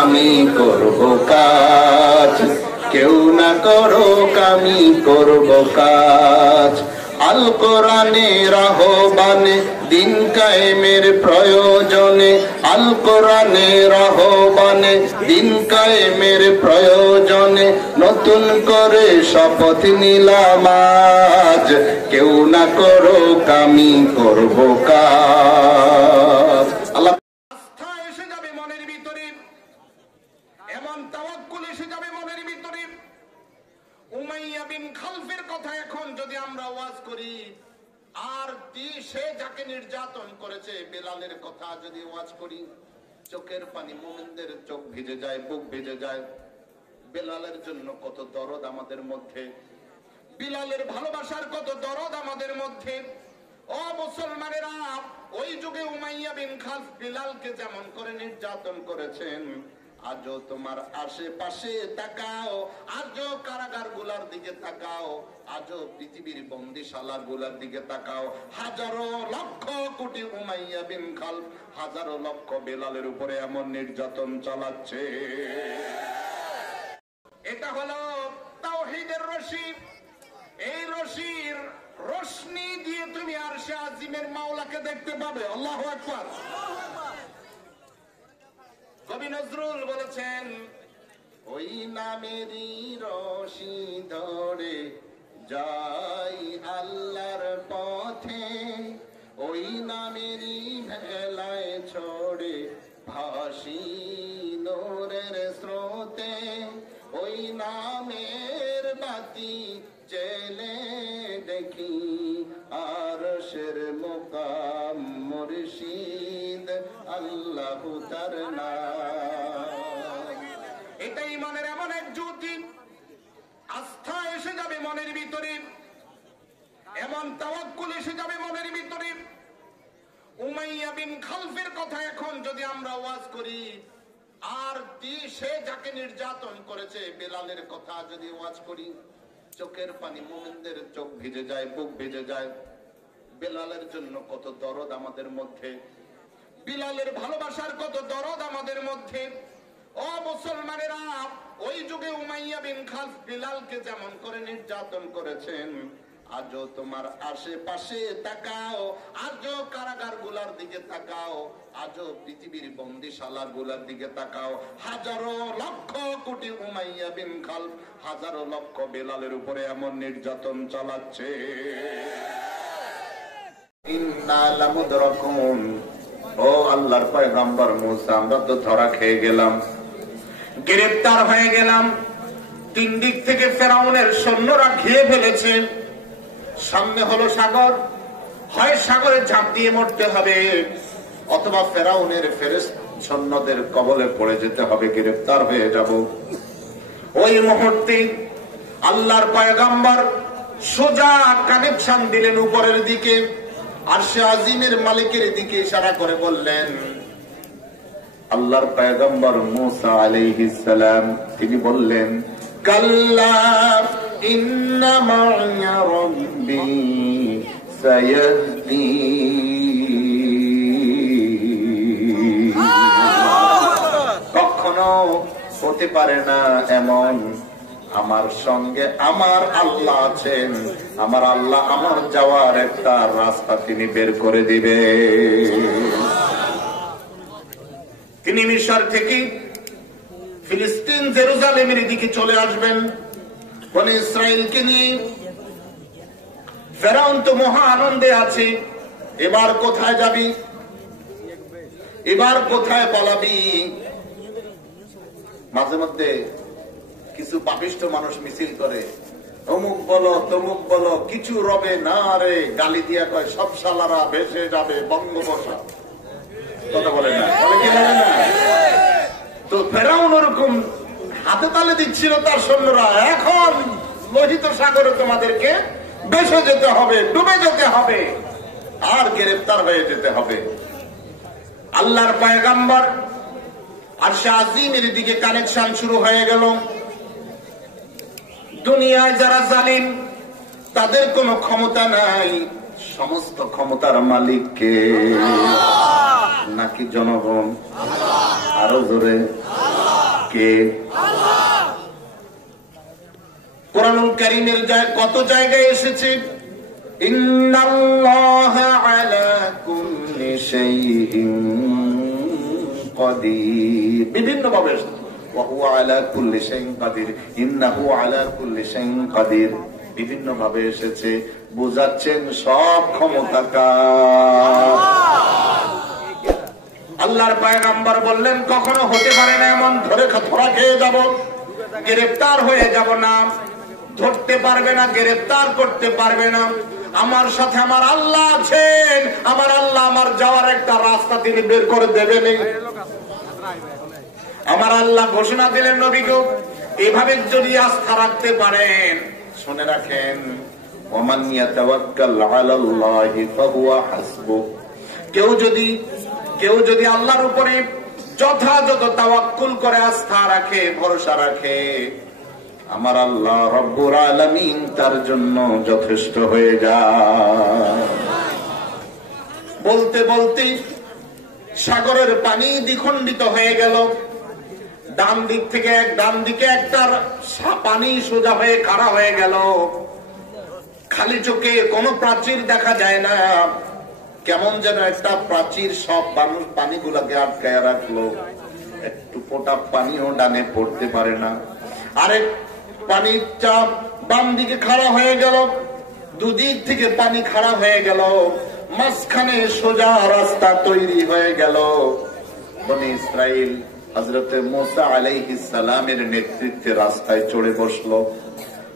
আমি করব কাজ, কেউ না করুক আমি করব কাজ। আল কোরআনের আহ্বানে দিন কায়েমের প্রয়োজনে, আল কোরআনের আহ্বানে দিন কায়েমের প্রয়োজনে নতুন করে শপথ নিলাম আজ, কেউ না করুক আমি করব কাজ। আল্লাহ আস্থা এসে যাবে মনের ভিতরে, এমন তাওয়াক্কুল এসে যাবে মনের ভিতরে। উমাইয়া বিন খালফের কথা এখন যদি আমরা ওয়াজ করি, আর সে যাকে নির্যাতন করেছে বেলালের কথা যদি ওয়াজ করি, চোখের পানি মুমিনদের চোখ ভিজে যায়, বুক ভিজে যায়। বেলালের জন্য কত দরদ আমাদের মধ্যে, বিলালের ভালোবাসার কত দরদ আমাদের মধ্যে। ও মুসলমানেরা, ওই যুগে উমাইয়া বিন খালফ বিলালকে যেমন করে নির্যাতন করেছেন, আজও তোমার আশেপাশে তাকাও, আজও কারাগার গুলার দিকে তাকাও, আজও পৃথিবীর বন্দিশালা গুলার দিকে তাকাও, হাজারো লক্ষ কোটি উমাইয়া বিন খালফ, হাজারো লক্ষ বেলালের উপরে এমন নির্যাতন চালাচ্ছে। এটা হলো তাওহীদের রশি। এই রশির রোশনি দিয়ে তুমি আরশে আজিমের মাওলাকে দেখতে পাবে। আল্লাহু আকবার। কবি নজরুল বলেছেন, ওই নামেরই রশি ধরে যাই আল্লাহর পথে, ওই নামেরই ভেলায় ছড়ে ভাসি নূরের স্রোতে, ওই নামের বাতি জেলে দেখি আরশের মুকাম মুর্শিদ আল্লাহু তার নাম। এটাই মনের এমন এক জ্যোতি, আস্থা এসে যাবে মনের ভিতরে, এমন তাওয়াক্কুল এসে যাবে মনের ভিতরে। উমাইয়া বিন খালফের কথা এখন যদি আমরা ওয়াজ করি, আর সে যাকে নির্যাতন করেছে বেলালের কথা যদি ওয়াজ করি, চোখের পানি মুমিনদের চোখ ভিজে যায়, বুক ভিজে যায়। বেলালের জন্য কত দরদ আমাদের মধ্যে, বিলালের ভালোবাসার কত দরদ আমাদের মধ্যে। ও মুসলমানেরা, ওই যুগে উমাইয়া বিন খালফ বিলালকে যেমন করে নির্যাতন করেছেন, আজও তোমার আশেপাশে তাকাও, আজও কারাগার গুলার দিকে তাকাও, আজও পৃথিবীর বন্দিশালা গুলার দিকে তাকাও, হাজারো লক্ষ কোটি উমাইয়া বিন খালফ, হাজারো লক্ষ বেলালের উপরে এমন নির্যাতন চালাচ্ছে। ইন্না লামুদরাকুন, ও আল্লাহর পয়গম্বর মুসা, আমরা তো ধরা খেয়ে গেলাম, গ্রেফতার হয়ে গেলাম। তিন দিক থেকে ফেরাউনের সৈন্যরা ঘিরে ফেলেছে। সামনে হলো সাগর, হয় সাগরে ঝাঁপ দিয়ে মরতে হবে, অথবা ফেরাউনের ফেরেশতা সৈন্যদের কবলে পড়ে যেতে হবে, গ্রেফতার হয়ে যাব। ওই মুহূর্তে আল্লাহর পয়গম্বর সোজা কানেকশন দিলেন উপরের দিকে, আরশে আজিমের মালিকের দিকে ইশারা করে বললেন। আল্লাহর পয়গম্বর মুসা আলাইহিস সালাম তিনি বললেন, কাল্লা ইন্না মা'ইয়া রাব্বি সায়াহদিন। কখনো হতে পারে না এমন, আমার সঙ্গে আমার আল্লাহ আছেন, আমার আল্লাহ আমার যাওয়ার একটা রাস্তা তিনি বের করে দিবে। তিনি মিশর থেকে ফিলিস্তিন জেরুজালেমের দিকে চলে আসবেন বনি ইসরাইলকে নিয়ে। ফেরাউন তো মহা আনন্দে আছে, এবার কোথায় যাবি, এবার কোথায় পালাবি। মাঝে মধ্যে কিছু পাপিষ্ঠ মানুষ মিছিল করে, অমুক বলো তমুক বলো, কিছু রবে না রে, গালি দিয়া কয় সব শালারা ভেসে যাবে বঙ্গোপসাগর, কথা বলে না, বলে কি বলে না। তো ফেরাউন ওরকম হাতে তালে দিচ্ছিল তার সৈন্যরা, এখন লোহিত সাগরে তোমাদেরকে ভেসে যেতে হবে, ডুবে যেতে হবে, আর গ্রেফতার হয়ে যেতে হবে। আল্লাহর পয়গম্বর আরশে আজিমের দিকে কানেকশন শুরু হয়ে গেল। দুনিয়ায় যারা জালিম তাদের কোনো ক্ষমতা নাই। সমস্ত ক্ষমতার মালিক কে? নাকি জনগণ? আরো জোরে কে? কুরআনুল কারীমের কত জায়গায় এসেছে ইন্নাল্লাহা আলা কুল্লি শাইইন কাদির, বিভিন্ন ভাবে ওয়া হুয়া আলা কুল্লি শাইইন কাদির, ইন্নাহু আলা কুল্লি শাইইন কাদির, বিভিন্ন ভাবে এসেছে, বুঝাচ্ছেন সব ক্ষমতা কার। আল্লাহর পয়গম্বর বললেন কখনো হতে পারে না এমন ধরে ধরা খেয়ে যাব, গ্রেফতার হয়ে যাব না, ধরতে পারবে না, গ্রেফতার করতে পারবে না। আমার সাথে আমার আল্লাহ আছেন, আমার আল্লাহ আমার যাওয়ার একটা রাস্তা তিনি বের করে দেবেন। আমার আল্লাহ ঘোষণা দিলেন নবীকে, এভাবে যদি আস্থা রাখতে পারেন, শুনে রাখেন, ওমান ইয়াতাওয়াক্কাল আলাল্লাহি ফাহুয়া হাসবুহ, কেউ যদি আল্লাহর উপরে যথাযথ তাওয়াক্কুল করে আস্থা রাখে, ভরসা রাখে, আমার আল্লাহ রব্বুল আলামিন তার জন্য যথেষ্ট হয়ে যায়। বলতে বলতে সাগরের পানি দ্বিখণ্ডিত হয়ে গেল। ডান দিকে একটা পানি সোজা হয়ে খাড়া হয়ে গেল। খালি চোখে কোনো প্রাচীর দেখা যায় না, কেমন যেন একটা প্রাচীর সব মানুষ পানিগুলাকে আটকায় রাখলো। একটু ফোঁটা পানিও ডানে পড়তে পারে না। আরেক পানির চাপ বাম দিকে খাড়া হয়ে গেল, দুদিক থেকে পানি খাড়া হয়ে গেল, মাঝখানে সোজা রাস্তা তৈরি হয়ে গেল। বনি ইসরাইল হযরত মুসা আলাইহিস সালামের নেতৃত্বে রাস্তায় চড়ে বসলো।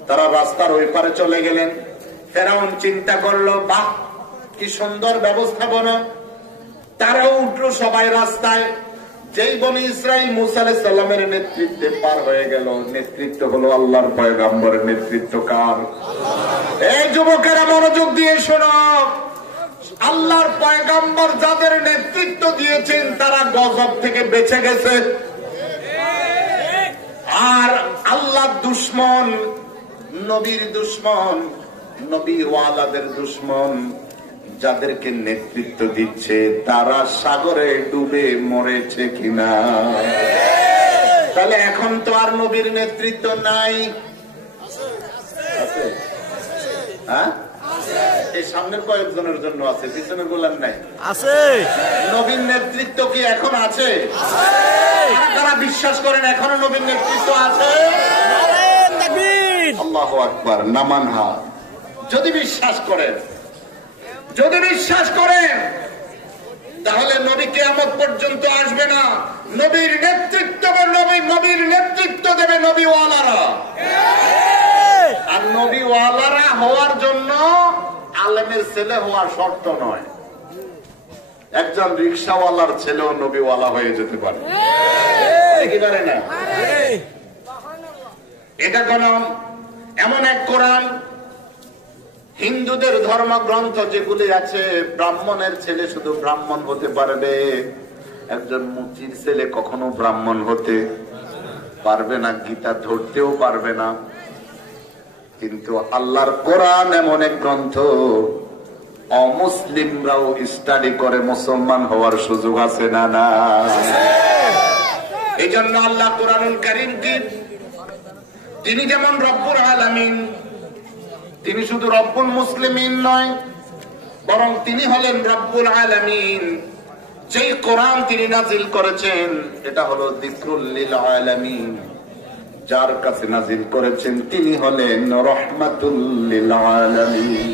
তারা রাস্তার ওই পারে চলে গেলেন। ফেরাউন চিন্তা করলো, বাহ কি সুন্দর ব্যবস্থাপনা। তারাও উঠলো সবাই রাস্তায়। যেই বনি ইসরাইল মুসা আলাইহিস সালামের নেতৃত্বে পার হয়ে গেল, নেতৃত্ব হলো আল্লাহর পয়গম্বরের নেতৃত্ব কার? এই যুবকেরা মনোযোগ দিয়ে শোনো, আল্লাহর পয়গম্বর যাদের নেতৃত্ব দিয়েছেন তারা গজব থেকে বেঁচে গেছে। আর আল্লাহর দুশমন, নবীর দুশমন, নবী ওয়ালাদের দুশমন যাদেরকে নেতৃত্ব দিচ্ছে তারা সাগরে ডুবে মরেছে কিনা? তাহলে এখন তো আর নবীর নেতৃত্ব নাই। আছে? হ্যাঁ, এই সামনের কয়েকজনের জন্য আছে, পিছনের গুলার নাই। আছে। নবীর নেতৃত্ব কি এখন আছে? তারা বিশ্বাস করেন এখনো নবীর নেতৃত্ব আছে? আল্লাহু আকবার, নামান হাত। যদি বিশ্বাস করেন তাহলে নবী কিয়ামত পর্যন্ত আসবে না। নবীর নেতৃত্ব দেবে নবী ওয়ালারা। আর নবী ওয়ালারা হওয়ার জন্য আলেমের ছেলে হওয়ার শর্ত নয়। একজন রিকশাওয়ালার ছেলেও নবীওয়ালা হয়ে যেতে পারে, কি পারে না? এটা কোন এমন এক কোরআন, হিন্দুদের ধর্মগ্রন্থ যেগুলি আছে, ব্রাহ্মণের ছেলে শুধু ব্রাহ্মণ হতে পারবে, একজন মুচির ছেলে কখনো ব্রাহ্মণ হতে পারবে না, গীতা ধরতেও পারবে না। কিন্তু আল্লাহর কোরআন এমন এক গ্রন্থ, অমুসলিমরাও স্টাডি করে মুসলমান হওয়ার সুযোগ আছে না? না। এই জন্য আল্লাহ কোরআনুল কারীমকে তিনি যেমন রব্বুল আলামিন, তিনি শুধু রব্বুল মুসলিমিন নয়, বরং তিনি হলেন রব্বুল আলামিন। যেই কোরআন তিনি নাজিল করেছেন এটা হলো যিকরুল লিল আলামিন। যার কাছে নাজিল করেছেন তিনি হলেন রহমাতুল লিল আলামিন,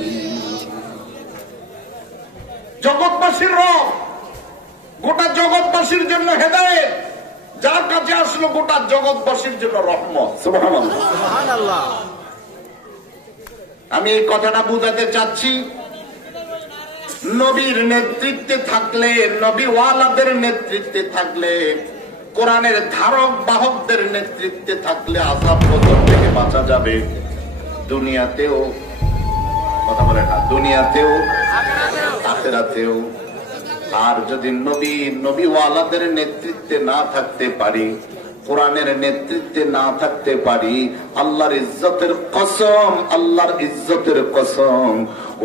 জগৎবাসীর রব, গোটা জগৎবাসীর জন্য হেদায়েত। যার কাছে আসলো গোটা জগৎবাসীর জন্য রহমত। সুবহানাল্লাহ, সুবহানাল্লাহ। আমি এই কথাটা বুঝাতে চাচ্ছি, নবীর নেতৃত্বে থাকলে, নবী ওয়ালাদের নেতৃত্বে থাকলে, কোরআনের ধারক বাহকদের নেতৃত্বে থাকলে আযাব গজব থেকে বাঁচা যাবে, দুনিয়াতেও, কথা বলে না, দুনিয়াতেও আখিরাতেও। আর যদি নবী ওয়ালাদের নেতৃত্বে না থাকতে পারি, কোরআনের নেতৃত্বে না থাকতে পারি, আল্লাহর ইজ্জতের কসম, আল্লাহর ইজ্জতের কসম।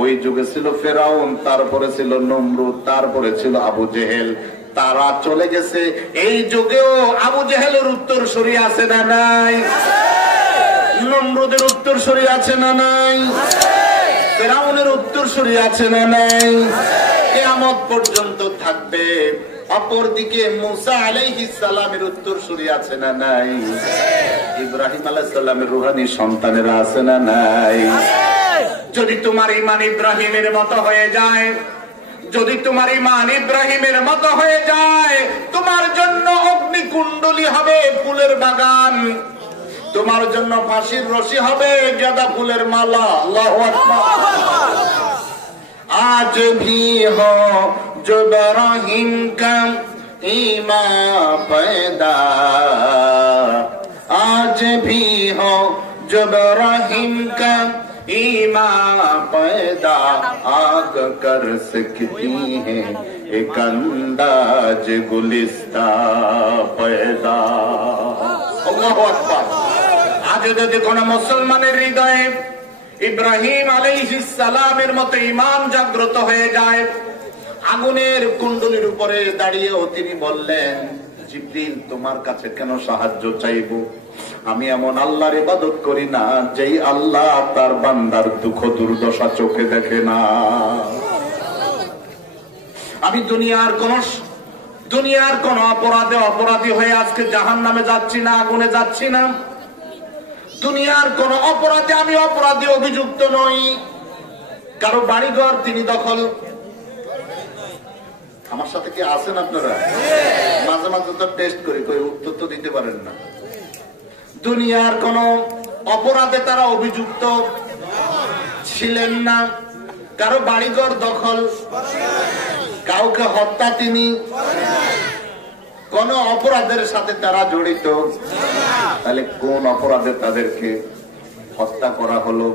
ওই যুগে ছিল ফেরাউন, তারপরে ছিল নমরুদ, তারপরে ছিল আবু জেহেল। তারা চলে গেছে। এই যুগেও আবু জেহেলের উত্তর সরি আছে না নাই? নমরুদের উত্তর সরি আছে না নাই? ফেরাউনের উত্তর সরি আছে না নাই? কিয়ামত পর্যন্ত থাকবে। অপরদিকে মুসা আলাইহিস সালামের উত্তর সরি আছে না নাই? ইব্রাহিম আলাইহিস সালামের রূহানী সন্তানেরা আছে না নাই? যদি তোমার ঈমান ইব্রাহিমের মতো হয়ে যায়, যদি তোমার ঈমান ইব্রাহিমের মতো হয়ে যায়, তোমার জন্য অগ্নিকুণ্ডলী হবে ফুলের বাগান, তোমার জন্য ফাঁসির রশি হবে গাঁদা ফুলের মালা। আল্লাহু আকবার। আজ ভি হো जो इब्राहिम का ईमान पैदा, आज भी हो जो इब्राहिम का ईमान पैदा, आग कर सकती है एक अंदाज गुलिस्ता पैदा। अल्लाहु अकबर। आज যদি কোন মুসলমানের হৃদয়ে ইব্রাহিম আলাইহিস সালামের মতো ঈমান জাগ্রত হয়ে যায়, আগুনের কুণ্ডলীর উপরে দাঁড়িয়েও তিনি বললেন, জিবরিল তোমার কাছে কেন সাহায্য চাইব? আমি এমন আল্লাহর ইবাদত করি না যেই আল্লাহ তার বান্দার দুঃখ দুর্দশা চোখে দেখে না। আমি দুনিয়ার কোন অপরাধী হয়ে আজকে জাহান্নামে যাচ্ছি না, আগুনে যাচ্ছি না। দুনিয়ার কোন অপরাধে আমি অপরাধী অভিযুক্ত নই। কারো বাড়িঘর তিনি দখল, আমার সাথে কি আছেন আপনারা? মাঝে মাঝে তো টেস্ট করি, কই উত্তর তো দিতে পারেন না। দুনিয়ার কোন অপরাধে তারা অভিযুক্ত ছিলেন না। কারো বাড়িঘর দখল, কাউকে হত্যা তিনি কোন অপরাধের সাথে তারা জড়িত। তাহলে কোন অপরাধে তাদেরকে হত্যা করা হলো?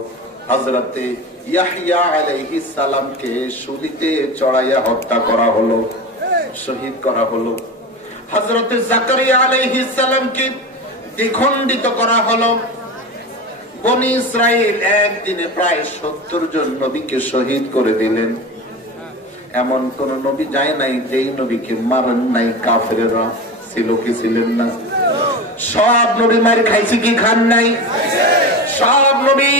হযরতে ইয়াহইয়া আলাইহিস সালামকে শুলিতে চড়াইয়া হত্যা করা হলো, শহীদ করা হলো। হযরতে জাকারিয়া আলাইহিস সালামকে দ্বিখণ্ডিত করা হলো। বনি ইসরাইল একদিনে প্রায় 70 জন নবীকে শহীদ করে দিলেন। এমন কোন নবী যায় নাই যেই নবীকে মারেন নাই কাফেররা। ছিল কি ছিলেন না? সব নবী মার খাইছে কি খান নাই? সব নবী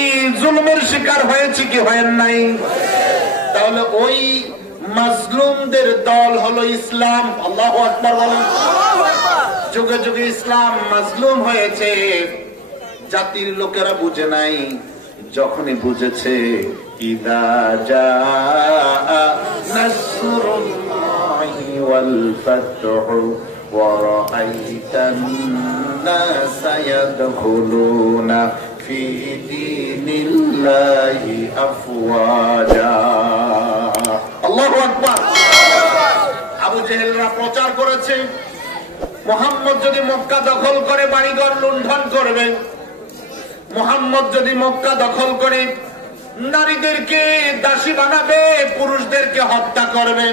জুলুমের শিকার হয়েছে কি হয়েন নাই? তাহলে ওই মাজলুমদের দল হলো ইসলাম। আল্লাহু আকবার বলেন। যুগে যুগে ইসলাম মাজলুম হয়েছে, জাতির লোকেরা বুঝে নাই। যখনই বুঝেছে, ইদা জাআ নাসরুল্লাহি ওয়াল ফাতহু ওয়া রাআইতান নাসা ইয়াদখুলুনা ফি দীনিল্লাহি আফওয়াজা। আল্লাহু আকবার। আবু জেহেলরা প্রচার করেছে, মুহাম্মদ যদি মক্কা দখল করে বাড়িঘর লুণ্ঠন করবে, মুহাম্মদ যদি মক্কা দখল করে নারীদেরকে দাসী বানাবে, পুরুষদেরকে হত্যা করবে,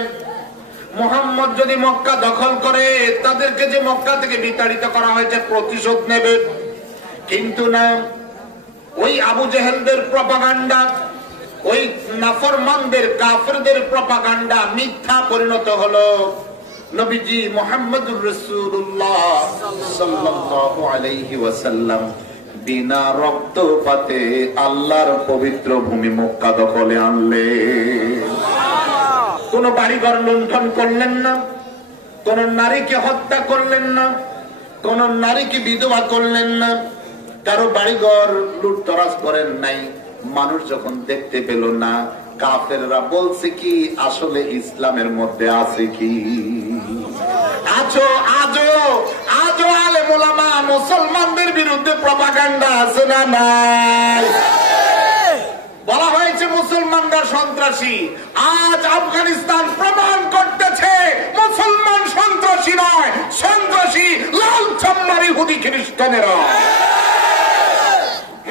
মুহাম্মদ যদি মক্কা দখল করে তাদেরকে যে মক্কা থেকে বিতাড়িত করা হয়েছে প্রতিশোধ নেবে। কিন্তু না, ওই আবু জেহেলদের প্রপাগান্ডা, ওই নাফরমানদের কাফেরদের প্রপাগান্ডা মিথ্যা পরিণত হলো। নবীজি মুহাম্মদুর রাসূলুল্লাহ সাল্লাল্লাহু আলাইহি ওয়াসাল্লাম বিনা রক্তপাতে আল্লাহর পবিত্র ভূমি মক্কা দখলে আনলেন। কোন বাড়িঘর লুণ্ঠন করলেন না, কোন নারীকে হত্যা করলেন না, কোন নারীকে বিধবা করলেন না, কারো বাড়িঘর লুটতরাজ করেন নাই। মানুষ যখন দেখতে পেল না, কাফেররা বলছে কি আসলে ইসলামের মধ্যে আছে কি? আজও আলেম ওলামা মুসলমানদের বিরুদ্ধে প্রপাগান্ডা আছে না নাই? বলা হয়েছে মুসলমানরা সন্ত্রাসী। আজ আফগানিস্তান প্রমাণ করতেছে মুসলমান সন্ত্রাসী নয়, সন্ত্রাসী লাল চামড়ার ইহুদি খ্রিস্টানেরা।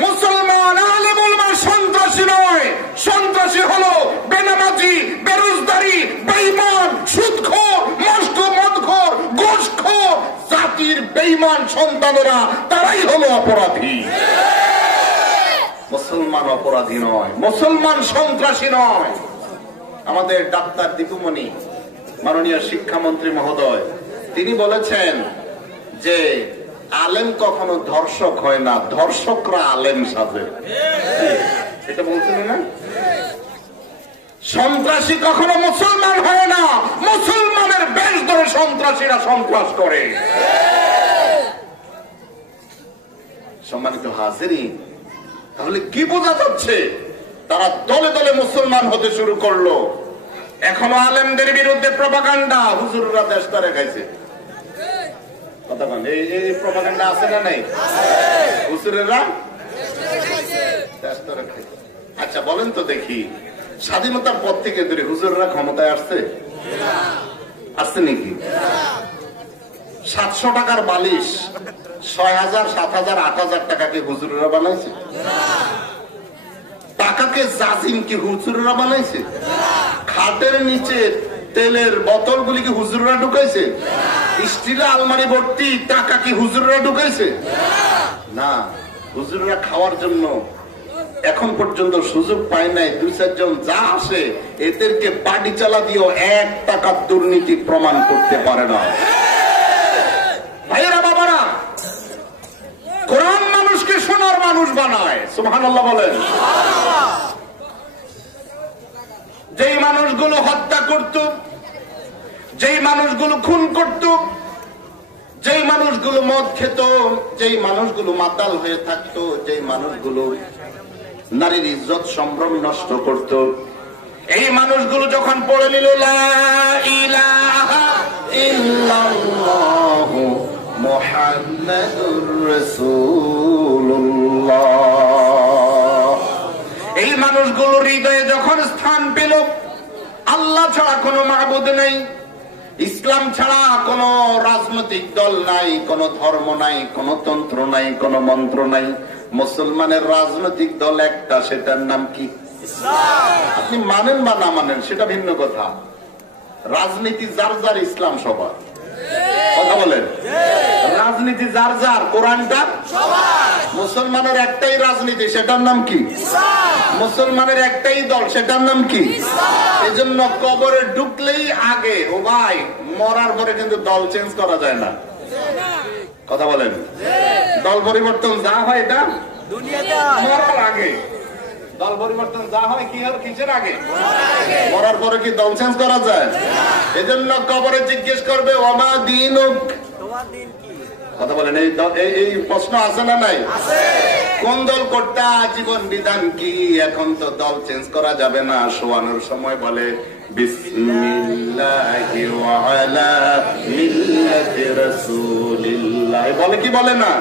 মুসলমান আলেম ওলামা সন্ত্রাসী নয়, সন্ত্রাসী হলো বেনামাজি, বেরোজগারি, বেঈমান, সুদখোর, মদখোর, ঘুষখোর, জাতির বেঈমান সন্তানেরা তারাই হলো অপরাধী। মুসলমান অপরাধী নয়, মুসলমান সন্ত্রাসী নয়। আমাদের ডাক্তার দীপুমণি, মাননীয় শিক্ষামন্ত্রী মহোদয়, তিনি বলেছেন যে আলেম কখনো ধর্ষক হয় না, ধর্ষকরা আলেম সাজে। এটা বলছেন না? সন্ত্রাসী কখনো মুসলমান হয় না, মুসলমানের বেশ ধরে সন্ত্রাসীরা সন্ত্রাস করে। সম্মানিত হাজিরিন, তাহলে কি বোঝা যাচ্ছে? তারা দলে দলে মুসলমান হতে শুরু করলো। এখনো আলেমদের বিরুদ্ধে প্রপাগান্ডা, হুজুররা দেশ তারে খাইছে। কথা বলেন, এই প্রপাগান্ডা আছে না নাই? হুজুরেরা দেশ তারে খাইছে। আচ্ছা বলেন তো দেখি, স্বাধীনতার পর থেকে ধরে হুজুররা ক্ষমতায় আসছে? আসছে নাকি? 700 টাকার বালিশ 6000, 7000, 8000 টাকাকে হুজুরেরা বানাইছে? টাকাকে জাজিম কি হুজুরেরা বানাইছে? খাটের নিচে তেলের বোতলগুলি কি হুজুররা ঢুকাইছে? স্টিলের আলমারি ভর্তি টাকা কি হুজুররা ঢুকাইছে? না, হুজুররা খাওয়ার জন্য এখন পর্যন্ত সুযোগ পায় নাই। 2-4 জন যা আসে এদেরকে বাড়ি চালা দিয়েও 1 টাকা দুর্নীতি প্রমাণ করতে পারে না। ভাইয়েরা বাবারা, কোরআন মানুষকে সোনার মানুষ বানায়। সুবহানাল্লাহ বলেন। যেই মানুষগুলো হত্যা করত, যেই মানুষগুলো খুন করত, যেই মানুষগুলো মদ খেত, যেই মানুষগুলো মাতাল হয়ে থাকতো, যেই মানুষগুলো নারীর ইজ্জত সম্ভ্রম নষ্ট করত, এই মানুষগুলো যখন পড়ে নিল লা ইলাহা ইল্লাল্লাহু মুহাম্মাদুর রাসূলুল্লাহ, এই মানুষগুলো হৃদয়ে যখন স্থান পেল, আল্লাহ ছাড়া কোনো মাবুদ নেই, ইসলাম ছাড়া কোনো রাজনৈতিক দল নাই, কোনো ধর্ম নাই, কোনো তন্ত্র নাই, কোনো মন্ত্র নাই, মুসলমানের রাজনৈতিক দল একটা, সেটার নাম কি? আপনি মানেন বা না মানেন সেটা ভিন্ন কথা। রাজনীতি যার যার, ইসলাম সবার। কথা বলেন, রাজনীতি যার যার, কোরআনটা সবার। মুসলমানের একটাই রাজনীতি, সেটার নাম কি? মুসলমানের একটাই দল, সেটার নাম কি? এজন্য কবরে ঢুকলেই আগে, ও ভাই মরার পরে কিন্তু দল চেঞ্জ করা যায় না। কথা বলেন, দল পরিবর্তন যা হয় এটা মরার আগে, দল পরিবর্তন যা হয় কি হয় কিসের আগে? মরার পরে কি দল চেঞ্জ করা যায়? এজন্য কবরে জিজ্ঞেস করবে ওমা দীনুক, কথা বলেন, এই প্রশ্ন আছে না নাই? কোন দল করতে, জীবন বিধান কি? এখন তো দল চেঞ্জ করা যাবে না। শোয়ানোর সময় বলে বিসমিল্লাহি ওয়া আলা মিল্লাতি রাসূলিল্লাহ, বলে কি বলে না?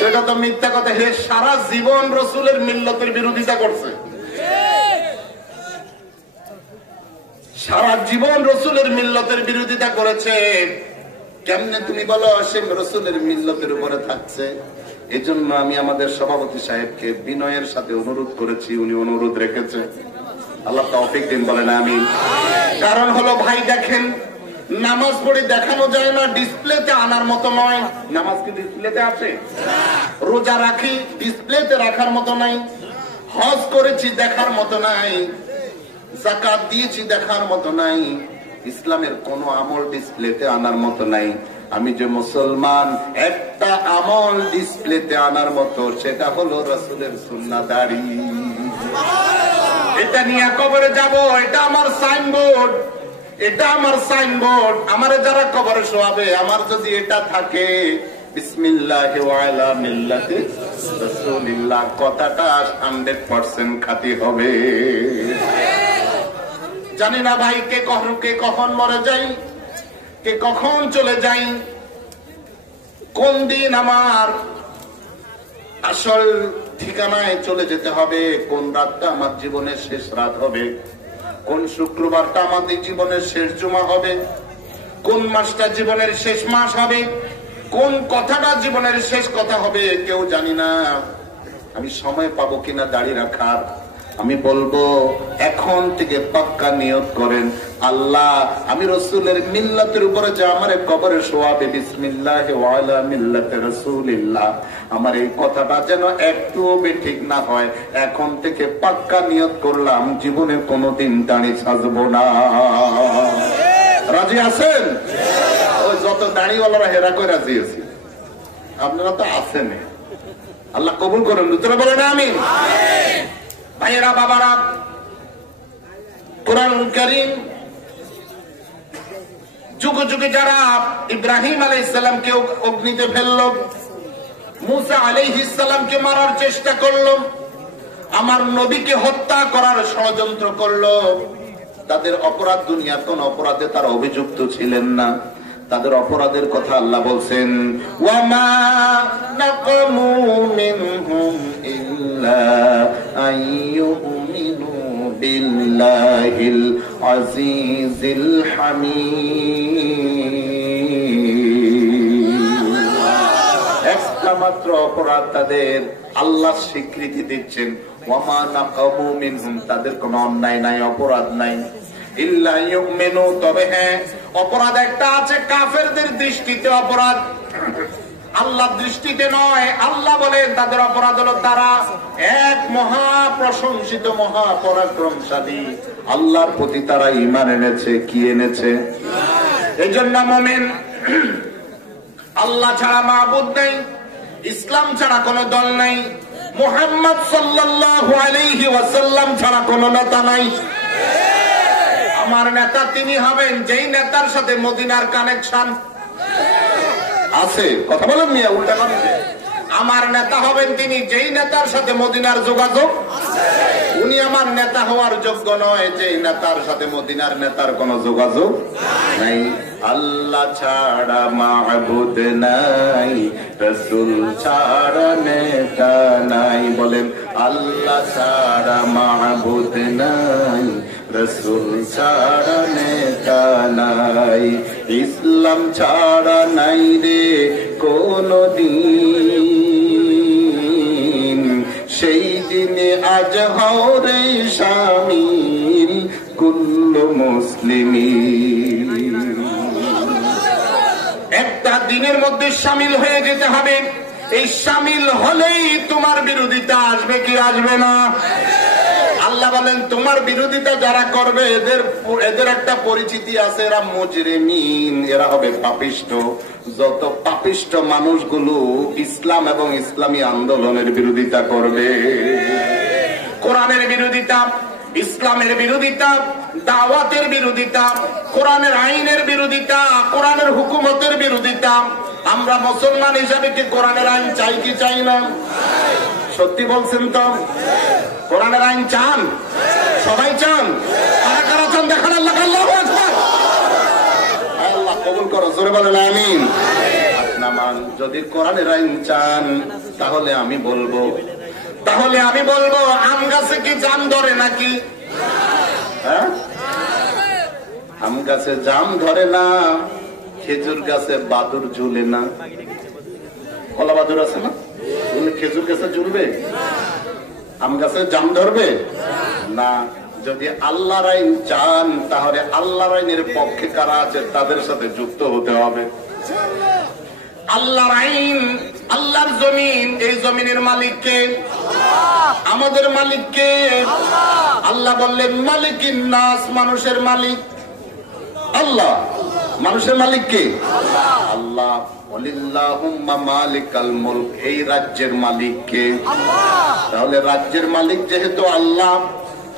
সেটা তো মিথ্যা কথা। হে সারা জীবন রাসূলের মিল্লতের বিরোধিতা করছে, সারা জীবন রাসূলের মিল্লতের বিরোধিতা করেছে। কেমনে তুমি বলো সে রাসূলের মিল্লতের উপরে থাকছে? এজন্য আমি আমাদের সভাপতি সাহেবকে বিনয়ের সাথে অনুরোধ করেছি, উনি অনুরোধ রেখেছে, আল্লাহ তৌফিক দিন, বলেন আমিন। কারণ হলো ভাই দেখেন, নামাজ পড়ে দেখানো যায় না, ডিসপ্লেতে আনার মতো নয়। নামাজ কি ডিসপ্লেতে আছে? রোজা রাখি, ডিসপ্লেতে রাখার মতো নাই। হজ করেছি, দেখার মতো নাই। যাকাত দিয়েছি, দেখার মতো নাই। ইসলামের কোন আমল ডিসপ্লেতে আনার মতো নাই। আমি যে মুসলমান, একটা আমল ডিসপ্লেতে আনার মতো, সেটা হলো রাসূলের সুন্নাহ দাড়ি। এটা নিয়ে কবরে যাব, এটা আমার সাইনবোর্ড, এটা আমার সাইনবোর্ড। আমারে যারা কবরে শোয়াবে, আমার যদি এটা থাকে বিসমিল্লাহি ওয়া আলা মিল্লাতি রাসূলিল্লাহ, কথাটা 100% খাঁটি হবে। জানি না ভাই কে কখন মরে যাই, কে কখন চলে যাই, কোন দিন আমার আসল ঠিকানায় চলে যেতে হবে, কোন রাতটা আমার জীবনের শেষ রাত হবে, কোন শুক্রবারটা আমাদের জীবনের শেষ জুমা হবে, কোন মাসটা জীবনের শেষ মাস হবে, কোন কথাটা জীবনের শেষ কথা হবে, কেউ জানি না। আমি সময় পাবো কিনা দাড়ি রাখার, আমি বলবো এখন থেকে পাক্কা নিয়ত করেন, আল্লাহ আমি রসুলের মিল্লাতের উপরে যে আমার কবরে শোয়াবে, বিসমিল্লাহ ওয়া আলা মিল্লাতি রাসূলিল্লাহ, আমার এই কথাটা যেন একটুও ঠিক না হয়। এখন থেকে পাক্কা নিয়ত করলাম জীবনে কোনোদিন দাড়ি সাজবো না। রাজি আছেন? ওই যত দাড়িওয়ালারা হেরা করে রাজি আছি, আপনারা তো আছেন। আল্লাহ কবুল করেন, উত্তরে বলেন আমিন। ভাইয়েরা বাবারা, কুরআন কারীম যুগে যুগে যারা ইব্রাহিম আলাইহিস সালামকে অগ্নিতে ফেলল, মুসা আলাইহিস সালামকে মারার চেষ্টা করলো, আমার নবীকে হত্যা করার ষড়যন্ত্র করলো, তাদের অপরাধ দুনিয়ার কোন অপরাধে তারা অভিযুক্ত ছিলেন না। তাদের অপরাধের কথা আল্লাহ বলছেন, ওয়ামা নাকামু মিনহুম ইল্লা আইয়ুমিনু বিল্লাহিল আজিজিল হামিদ। একটা মাত্র অপরাধ তাদের, আল্লাহ স্বীকৃতি দিচ্ছেন, ওয়ামা নাকামু মিনহুম, তাদের কোনো অন্যায় নাই, অপরাধ নাই, ইল্লা ইউমিনু, তবে হ্যাঁ অপরাধ একটা আছে কাফেরদের দৃষ্টিতে অপরাধ, আল্লাহর দৃষ্টিতে নয়। আল্লাহ বলেন তাদের অপরাধ হলো তারা এক মহা প্রশংসিত মহা পরাক্রমশালী আল্লাহর প্রতি তারা ঈমান এনেছে। কি এনেছে? এই জন্য মুমিন, আল্লাহ ছাড়া মাবুদ নাই, ইসলাম ছাড়া কোনো দল নাই, মুহাম্মদ সাল্লাল্লাহু আলাইহি ওয়াসাল্লাম ছাড়া কোনো নেতা নাই। আমার নেতা তিনি হবেন যেই নেতার সাথে মদিনার কানেকশন আছে। কথা বলেন মিয়া, উল্টা কথা। আমার নেতা হবেন তিনি যেই নেতার সাথে মদিনার যোগাযোগ, উনি আমার নেতা হওয়ার যোগ্য নয় যেই নেতার সাথে মদিনার নেতার কোনো যোগাযোগ নাই। আল্লাহ ছাড়া মাবুদ নাই, রাসূল ছাড়া নেতা নাই। বলেন আল্লাহ ছাড়া মাবুদ নাই, রাসূল ছাড়া নেতা নাই, ইসলাম ছাড়া নাই রে কোনো দিন, সেই দিনে আজ হরে শামিল কুল্লু মুসলিমিন। একটা দিনের মধ্যে শামিল হয়ে যেতে হবে। এই শামিল হলেই তোমার বিরোধিতা আসবে কি আসবে না? আল্লাহ বলেন তোমার বিরোধিতা যারা করবে এদের একটা পরিচিতি আছে, এরা মুজরিমিন, এরা হবে পাপিষ্ঠ। যত পাপিষ্ঠ মানুষগুলো ইসলাম এবং ইসলামী আন্দোলনের বিরোধিতা করবে, কোরআনের বিরোধিতা, ইসলামের বিরোধিতা, দাওয়াতের বিরোধিতা, কোরআনের আইনের বিরোধিতা, কোরআনের হুকুমতের বিরোধিতা। আমরা মুসলমান হিসাবে কি কোরআনের আইন চাই কি চাই না? সত্যি বলছেন তো? কোরআনের আইন চান? সবাই চান? কারা কারা চান দেখান? আল্লাহ আল্লাহু আকবার। আল্লাহ কবুল করো, জোরে বলেন আমিন। যদি কোরআনের আইন চান তাহলে আমি বলবো আম গাছে কি জাম ধরে নাকি? হ্যাঁ, আম গাছে জাম ধরে না, খেজুর গাছে বাদুর ঝুলে না। কলা বাদুর আছে না, খেজুর গাছে ঝুলবে? আম গাছে জাম ধরবে না। যদি আল্লাহর আইন চান তাহলে আল্লাহর আইনের পক্ষে কারা আছে তাদের সাথে যুক্ত হতে হবে। আল্লাহর আইন, আল্লাহর জমিন, এই জমিনের মালিককে, আমাদের মালিককে। আল্লাহ বললেন মালিকিন নাস, মানুষের মালিক আল্লাহ। মানুষের মালিক কে? আল্লাহ। ওয়ালিল্লাহুম্মা মালিকাল মুলক, এই রাজ্যের মালিক কে? তাহলে রাজ্যের মালিক যেহেতু আল্লাহ,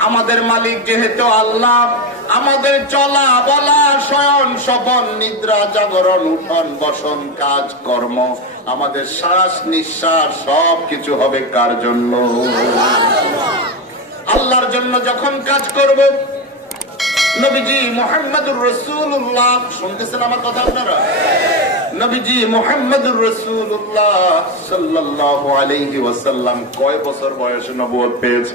আমাদের মালিক যেহেতু আল্লাহ, আমাদের চলা বলা, শয়ন স্বপন, নিদ্রা জাগরণ, উঠন বসন, কাজ কর্ম, আমাদের শ্বাস নিঃশ্বাস সব কিছু হবে কার জন্য? আল্লাহর জন্য। যখন কাজ করব, নবীজি মুহাম্মদুর রাসূলুল্লাহ, শুনতেছেন আমার কথা আপনারা? নবীজি মুহাম্মদুর রাসূলুল্লাহ সাল্লাল্লাহু আলাইহি ওয়াসাল্লাম কয় বছর বয়সে নবুয়ত পেয়েছে?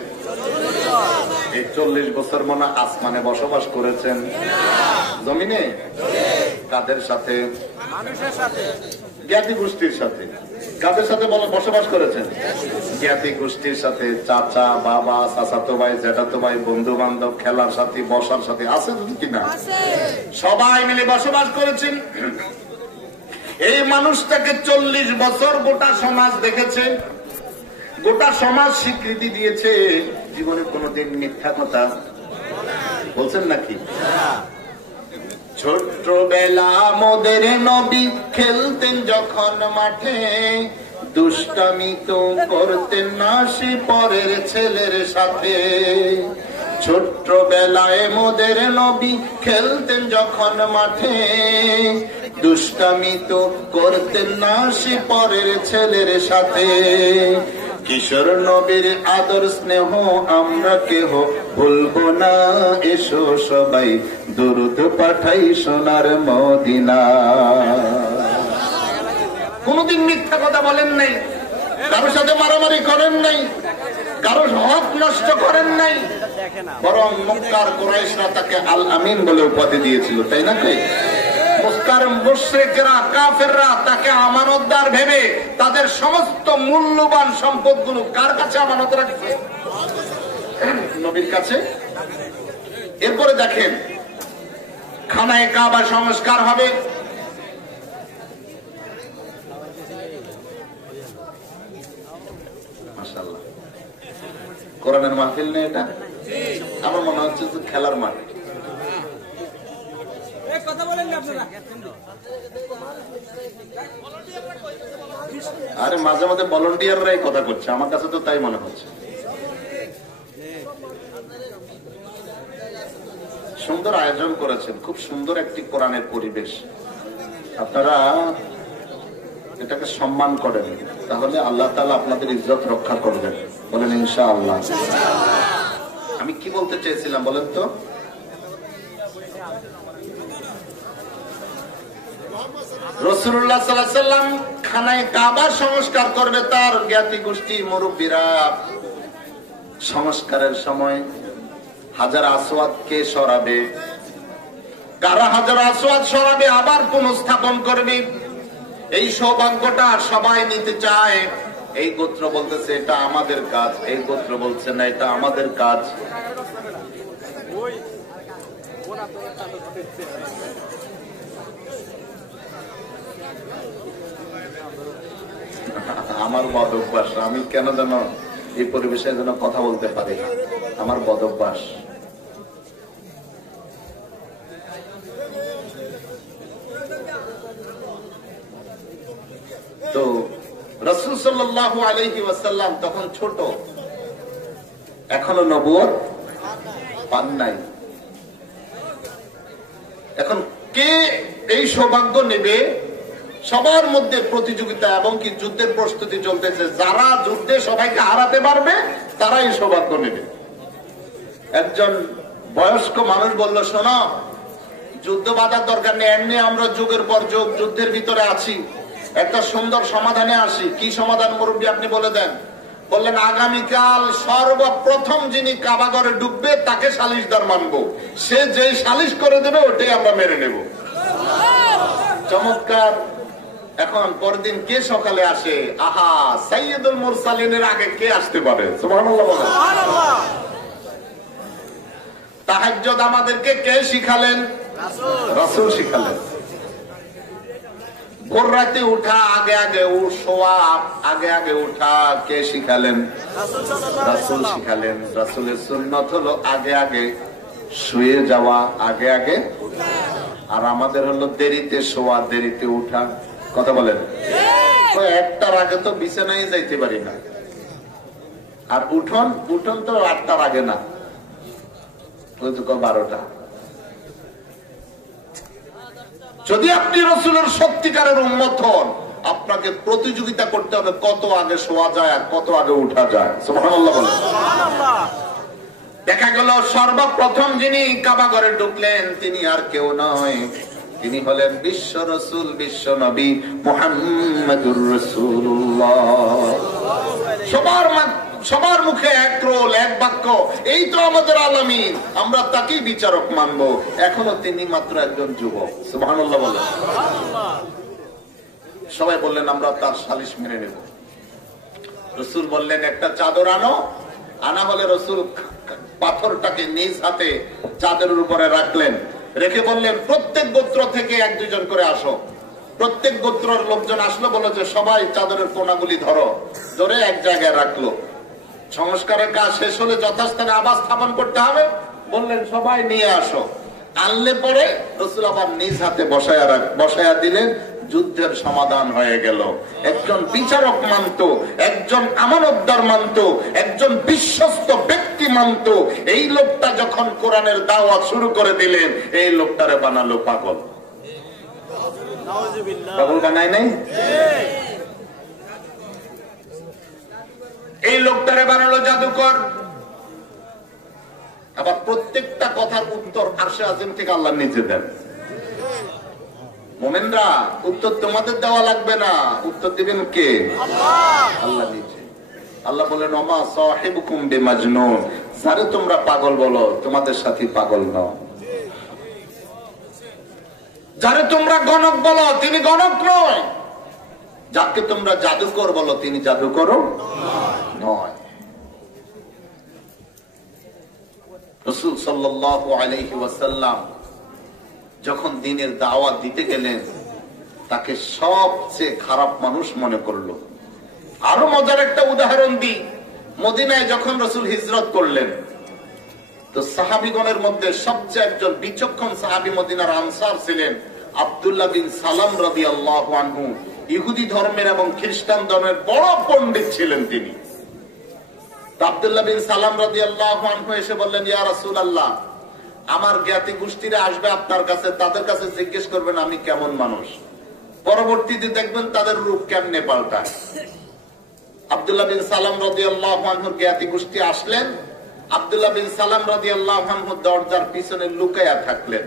41 বছর মনে আসমানে বসবাস করেছেন, জমিনে কাদের সাথে? মানুষের সাথে, জ্ঞাতি গোষ্ঠীর সাথে। কাদের সাথে বসবাস করেছেন? জ্ঞাতি গোষ্ঠীর সাথে। চাচা, বাবা, চাচাতো ভাই, জ্যাঠাতো ভাই, বন্ধু বান্ধব, খেলার সাথে, বসার সাথে আছে কিনা? সবাই মিলে বসবাস করেছেন। এই মানুষটাকে 40 বছর গোটা সমাজ দেখেছে, গোটা সমাজ স্বীকৃতি দিয়েছে। জীবনে কোনোদিন মিথ্যা কথা বলছেন নাকি? ছোট্টবেলা মোদের নবী খেলতেন যখন মাঠে, দুষ্টামি তো করতেন না সে পরের ছেলের সাথে। ছোট্টবেলায় মোদের নবী খেলতেন যখন মাঠে, দুষ্টামি তো করতেন না সে পরের ছেলের সাথে। কিশোর নবীর আদর স্নেহ আমরা কেহ ভুলবো না, এসো সবাই দুরুদ পাঠাই সোনার মদিনা। কোনদিন মিথ্যা কথা বলেন নাই, কারোর সাথে মারামারি করেন নাই, কারোর হক নষ্ট করেন নাই, বরং মক্কার কুরাইশরা তাকে আল আমিন বলে উপাধি দিয়েছিল, তাই না? মক্কার মুশরিকরা, কাফেররা তাকে আমানতদার ভেবে তাদের সমস্ত মূল্যবান সম্পদগুলো কার কাছে আমানত রাখছে? নবীর কাছে। এরপরে দেখেন, খানায়ে কাবা সংস্কার হবে। মাশাআল্লাহ, কোরআনের মাহফিল নেই এটা? আমার মনে হচ্ছে যে খেলার মাঠ। আরে মাঝে মাঝে ভলান্টিয়াররাই কথা করছে, আমার কাছে তো তাই মনে হচ্ছে। সুন্দর আয়োজন করেছেন, খুব সুন্দর একটি কোরআনের পরিবেশ। আপনারা এটাকে সম্মান করেন, তাহলে আল্লাহ তাআলা আপনাদের ইজ্জত রক্ষা করবেন। বলেন ইনশাআল্লাহ। আমি কি বলতে চেয়েছিলাম বলেন তো? রাসূলুল্লাহ সাল্লাল্লাহু আলাইহি ওয়াসাল্লাম খানায়ে কাবা সংস্কার করবে, তার জ্ঞাতি গোষ্ঠী মুরব্বীরা সংস্কারের সময় হাজার আসওয়াদকে সরাবে। কারা হাজার আসওয়াদ সরাবে, আবার পুনঃস্থাপন করবে। এই সৌভাগ্যটা সবাই নিতে চায়। এই গোত্র বলতেছে এটা আমাদের কাজ, এই গোত্র বলছে না এটা আমাদের কাজ। আমার বদ অভ্যাস, আমি কেন যেন এই পরিবেশে যেন কথা বলতে পারি না, আমার বদ অভ্যাস। তো রাসূল সাল্লাল্লাহু আলাইহি ওয়াসাল্লাম তখন ছোট, এখনো নবুয়ত পান নাই। এখন কে এই সৌভাগ্য নেবে? সবার মধ্যে প্রতিযোগিতা এবং কি যুদ্ধের প্রস্তুতি চলতেছে। যারা যুদ্ধে সবাইকে হারাতে পারবে তারাই সৌভাগ্য নেবে। একজন বয়স্ক মানুষ বলল, শোনো, যুদ্ধ বাঁধার দরকার নেই, এমনি আমরা যুগের পর যুগ যুদ্ধের ভিতরে আছি, একটা সুন্দর সমাধানে আসি। কি সমাধান মুরব্বী আপনি বলে দেন? বললেন, আগামীকাল সর্বপ্রথম যিনি কাবাগরে ঢুকবে তাকে সালিশদার মানবো, সে যেই সালিশ করে দেবে ওটাই আমরা মেনে নেব। চমৎকার। এখন পরদিন কে সকালে আসে? আহা, সাইয়্যিদুল মুরসালিনের আগে কে আসতে পারে? সুবহানাল্লাহ বলেন। তাহাজ্জুদ আমাদেরকে কে শিখালেন? রাসূল শিখালেন। ভোর রাতে উঠা, আগে আগে শোয়া, আগে আগে উঠা কে শিখালেন? রাসূল শিখালেন। রাসূলের সুন্নাত হলো আগে আগে শুয়ে যাওয়া, আগে আগে। আর আমাদের হলো দেরিতে শোয়া, দেরিতে উঠা। কথা বলেন। একটার আগে তো বিছানায় যাইতে পারি না, আর উঠন তো 8টার আগে না, 12টা। যদি আপনি রাসূলের সত্যিকারের উম্মত হন, আপনাকে প্রতিযোগিতা করতে হবে কত আগে শোয়া যায় আর কত আগে উঠা যায়। সুবহানাল্লাহ বলেন। দেখা গেল সর্বপ্রথম যিনি কাবাগরে ঢুকলেন তিনি আর কেউ নয়, তিনি হলেন বিশ্ব রাসূল, বিশ্ব নবী মুহাম্মদুর রাসূলুল্লাহ। সবার মুখে এক রোল, এক বাক্য, এই তো আমাদের আলামিন, আমরা তাকেই বিচারক মানবো। এখনো তিনি মাত্র একজন যুবক। সুবহানাল্লাহ বলেন। সবাই বললেন আমরা তার সালিশ মেনে নেব। রসুল বললেন একটা চাদর আনো। আনা হলে রসুল পাথরটাকে নিজ হাতে চাদরের উপরে রাখলেন, রেখে বললেন প্রত্যেক গোত্র থেকে এক দুজন করে আসো। প্রত্যেক গোত্রের লোকজন আসলো, বললো যে সবাই চাদরের কোনাগুলি ধরো, ধরে এক জায়গায় রাখলো। সংস্কারের কাজ শেষ হলে যথাস্থানে আবার স্থাপন করতে হবে, বললেন সবাই নিয়ে আসো। আনলে পরে রসুল আবার নিজ হাতে বসায়া দিলেন। যুদ্ধের সমাধান হয়ে গেল। একজন বিচারক মানত, একজন আমানতদার মানত, একজন বিশ্বস্ত ব্যক্তি মানত। এই লোকটা যখন কোরআনের দাওয়াত শুরু করে দিলেন, এই লোকটারে বানালো পাগল। পাগল বানায় নাই? এই লোকটারে বানালো জাদুকর। আবার প্রত্যেকটা কথার উত্তর আরশে আজিম থেকে আল্লাহ নিজে দেন। মোমেনরা, উত্তর তোমাদের দেওয়া লাগবে না, উত্তর দিবেন কে? আল্লাহ নিজে। আল্লাহ বলেন ওমা সাহিবুকুম বিমাজনুন, যারে তোমরা পাগল বলো তোমাদের সাথী পাগল নয়। যারে তোমরা গণক বলো তিনি গণক নয়। যাকে তোমরা জাদুকর বলো তিনি জাদুকর নয়। রাসূল সাল্লাল্লাহু আলাইহি ওয়াসাল্লাম যখন দ্বীনের দাওয়াত দিতে গেলেন, তাকে সবচেয়ে খারাপ মানুষ মনে করলো। আরো মজার একটা উদাহরণ দিই। মদিনায় যখন রাসূল হিজরত করলেন, তো সাহাবীগণের মধ্যে সবচেয়ে একজন বিচক্ষণ সাহাবী মদিনার আনসার ছিলেন আব্দুল্লাহ বিন সালাম রাদিয়াল্লাহু আনহু। ইহুদি ধর্মের এবং খ্রিস্টান ধর্মের বড় পণ্ডিত ছিলেন তিনি। আব্দুল্লাহ বিন সালাম রাদিয়াল্লাহু আনহু এসে বললেন, ইয়া রাসূলুল্লাহ, আমার জ্ঞাতি গোষ্ঠীরা আসবে আপনার কাছে, তাদের কাছে জিজ্ঞেস করবেন আমি কেমন মানুষ। পরবর্তীতে দেখবেন তাদের রূপ কেমনে পাল্টায়। আব্দুল্লাহ বিন সালাম রাদিয়াল্লাহু আনহুর জ্ঞাতি গোষ্ঠী আসলেন। আব্দুল্লাহ বিন সালাম রাদিয়াল্লাহু আনহু দরজার পিছনে লুকায়া থাকলেন।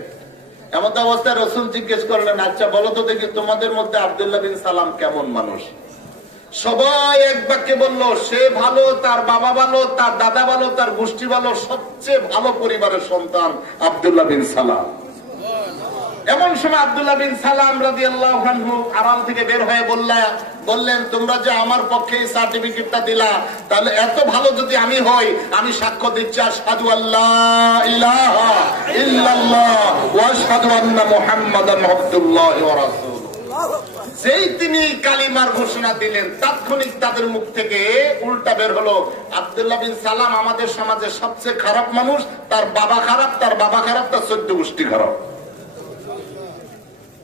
এমন অবস্থায় রাসূল জিজ্ঞেস করলেন, আচ্ছা বলো তো দেখি তোমাদের মধ্যে আব্দুল্লাহ বিন সালাম কেমন মানুষ? সবাই এক বাক্যে বলল, সে ভালো, তার বাবা ভালো, তার দাদা ভালো, তার গোষ্ঠী ভালো, সবচেয়ে ভালো পরিবারের সন্তান আব্দুল্লাহ বিন সালাম। এমন সময় আব্দুল্লাহ বিন সালাম রাদিয়াল্লাহু আনহু আড়াল থেকে বের হয়ে বললেন, তোমরা যে আমার পক্ষে এই সার্টিফিকেটটা দিলা, তাহলে এত ভালো যদি আমি হই, আমি সাক্ষ্য দিচ্ছি আশহাদু আল্লা ইলাহা ইল্লাল্লাহ ওয়া আশহাদু আন্না মুহাম্মাদান আবদুল্লাহি ওয়া রাসূলুহু। যেই তিনি কালিমার ঘোষণা দিলেন, তাৎক্ষণিক তাদের মুখ থেকে উল্টা বের হলো, আব্দুল্লাহ বিন সালাম আমাদের সমাজে সবচেয়ে খারাপ মানুষ, তার বাবা খারাপ, তার বাবা খারাপ, তার 14 গোষ্ঠী খারাপ।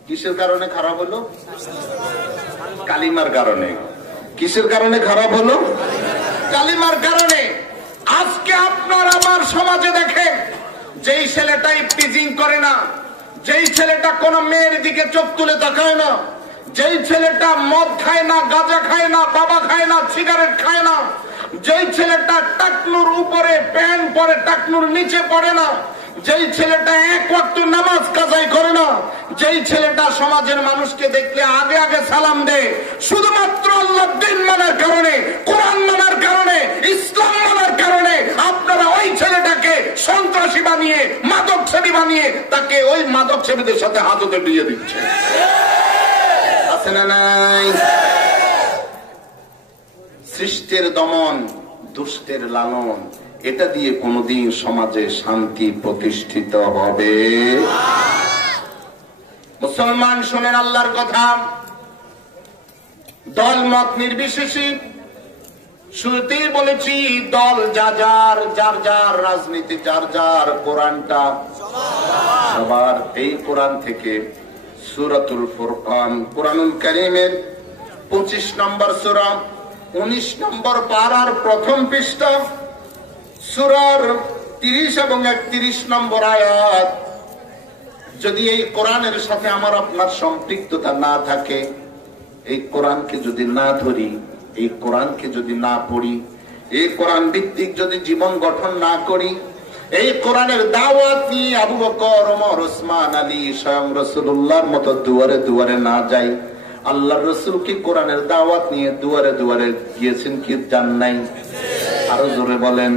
কিসের কারণে খারাপ হলো? কালিমার কারণে। কিসের কারণে খারাপ হলো? কালিমার কারণে। আজকে আপনার আমার সমাজে দেখেন, যেই ছেলেটা ইফতিজিং করে না, যেই ছেলেটা কোন মেয়ের দিকে চোখ তুলে তাকায় না, যেই ছেলেটা মদ খায় না, গাঁজা খায় না, বাবা খায় না, সিগারেট খায় না, যেই ছেলেটা টাকনুর উপরে প্যান্ট পরে টাকনুর নিচে পড়ে না, যেই ছেলেটা এক ওয়াক্ত নামাজ কাজাই করে না, যেই ছেলেটা সমাজের মানুষকে দেখলে আগে আগে সালাম দেয়, শুধুমাত্র আল্লাহর দ্বীন মানার কারণে, কোরআন মানার কারণে, ইসলাম মানার কারণে আপনারা ওই ছেলেটাকে সন্ত্রাসী বানিয়ে, মাদক সেবী বানিয়ে, তাকে ওই মাদক সেবীদের সাথে হাজতে দিয়ে দিচ্ছে। আছে না নাই? সৃষ্টির দমন, দুষ্টের লালন, এটা দিয়ে কোনদিন সমাজে শান্তি প্রতিষ্ঠিত হবে? মুসলমান শোনেন আল্লাহর কথা। দল মত নির্বিশেষে, শুরুতেই বলেছি, দল যার যার রাজনীতি যার যার, কোরআনটা সবার। এই কোরআন থেকে সূরাতুল ফুরকান, কোরআনুল কারীমের 25 নম্বর সূরা, 19 নম্বর পারার প্রথম পৃষ্ঠা, সূরার 30 এবং 31 নম্বর আয়াত। যদি এই কোরআনের সাথে আমার আপনার সম্পৃক্ততা না থাকে, এই কোরআনকে যদি না ধরি, এই কোরআনকে যদি না পড়ি, এই কোরআন ভিত্তিক যদি জীবন গঠন না করি, এই কোরআনের দাওয়াত নিয়ে আবু বকর, ওমর, ওসমান, আলী, স্বয়ং রাসূলুল্লাহর মতো দুয়ারে দুয়ারে না যাই। আল্লাহর রাসূল কি কোরআনের দাওয়াত নিয়ে দুয়ারে দুয়ারে গিয়েছেন কি যান নাই? আরো জোরে বলেন।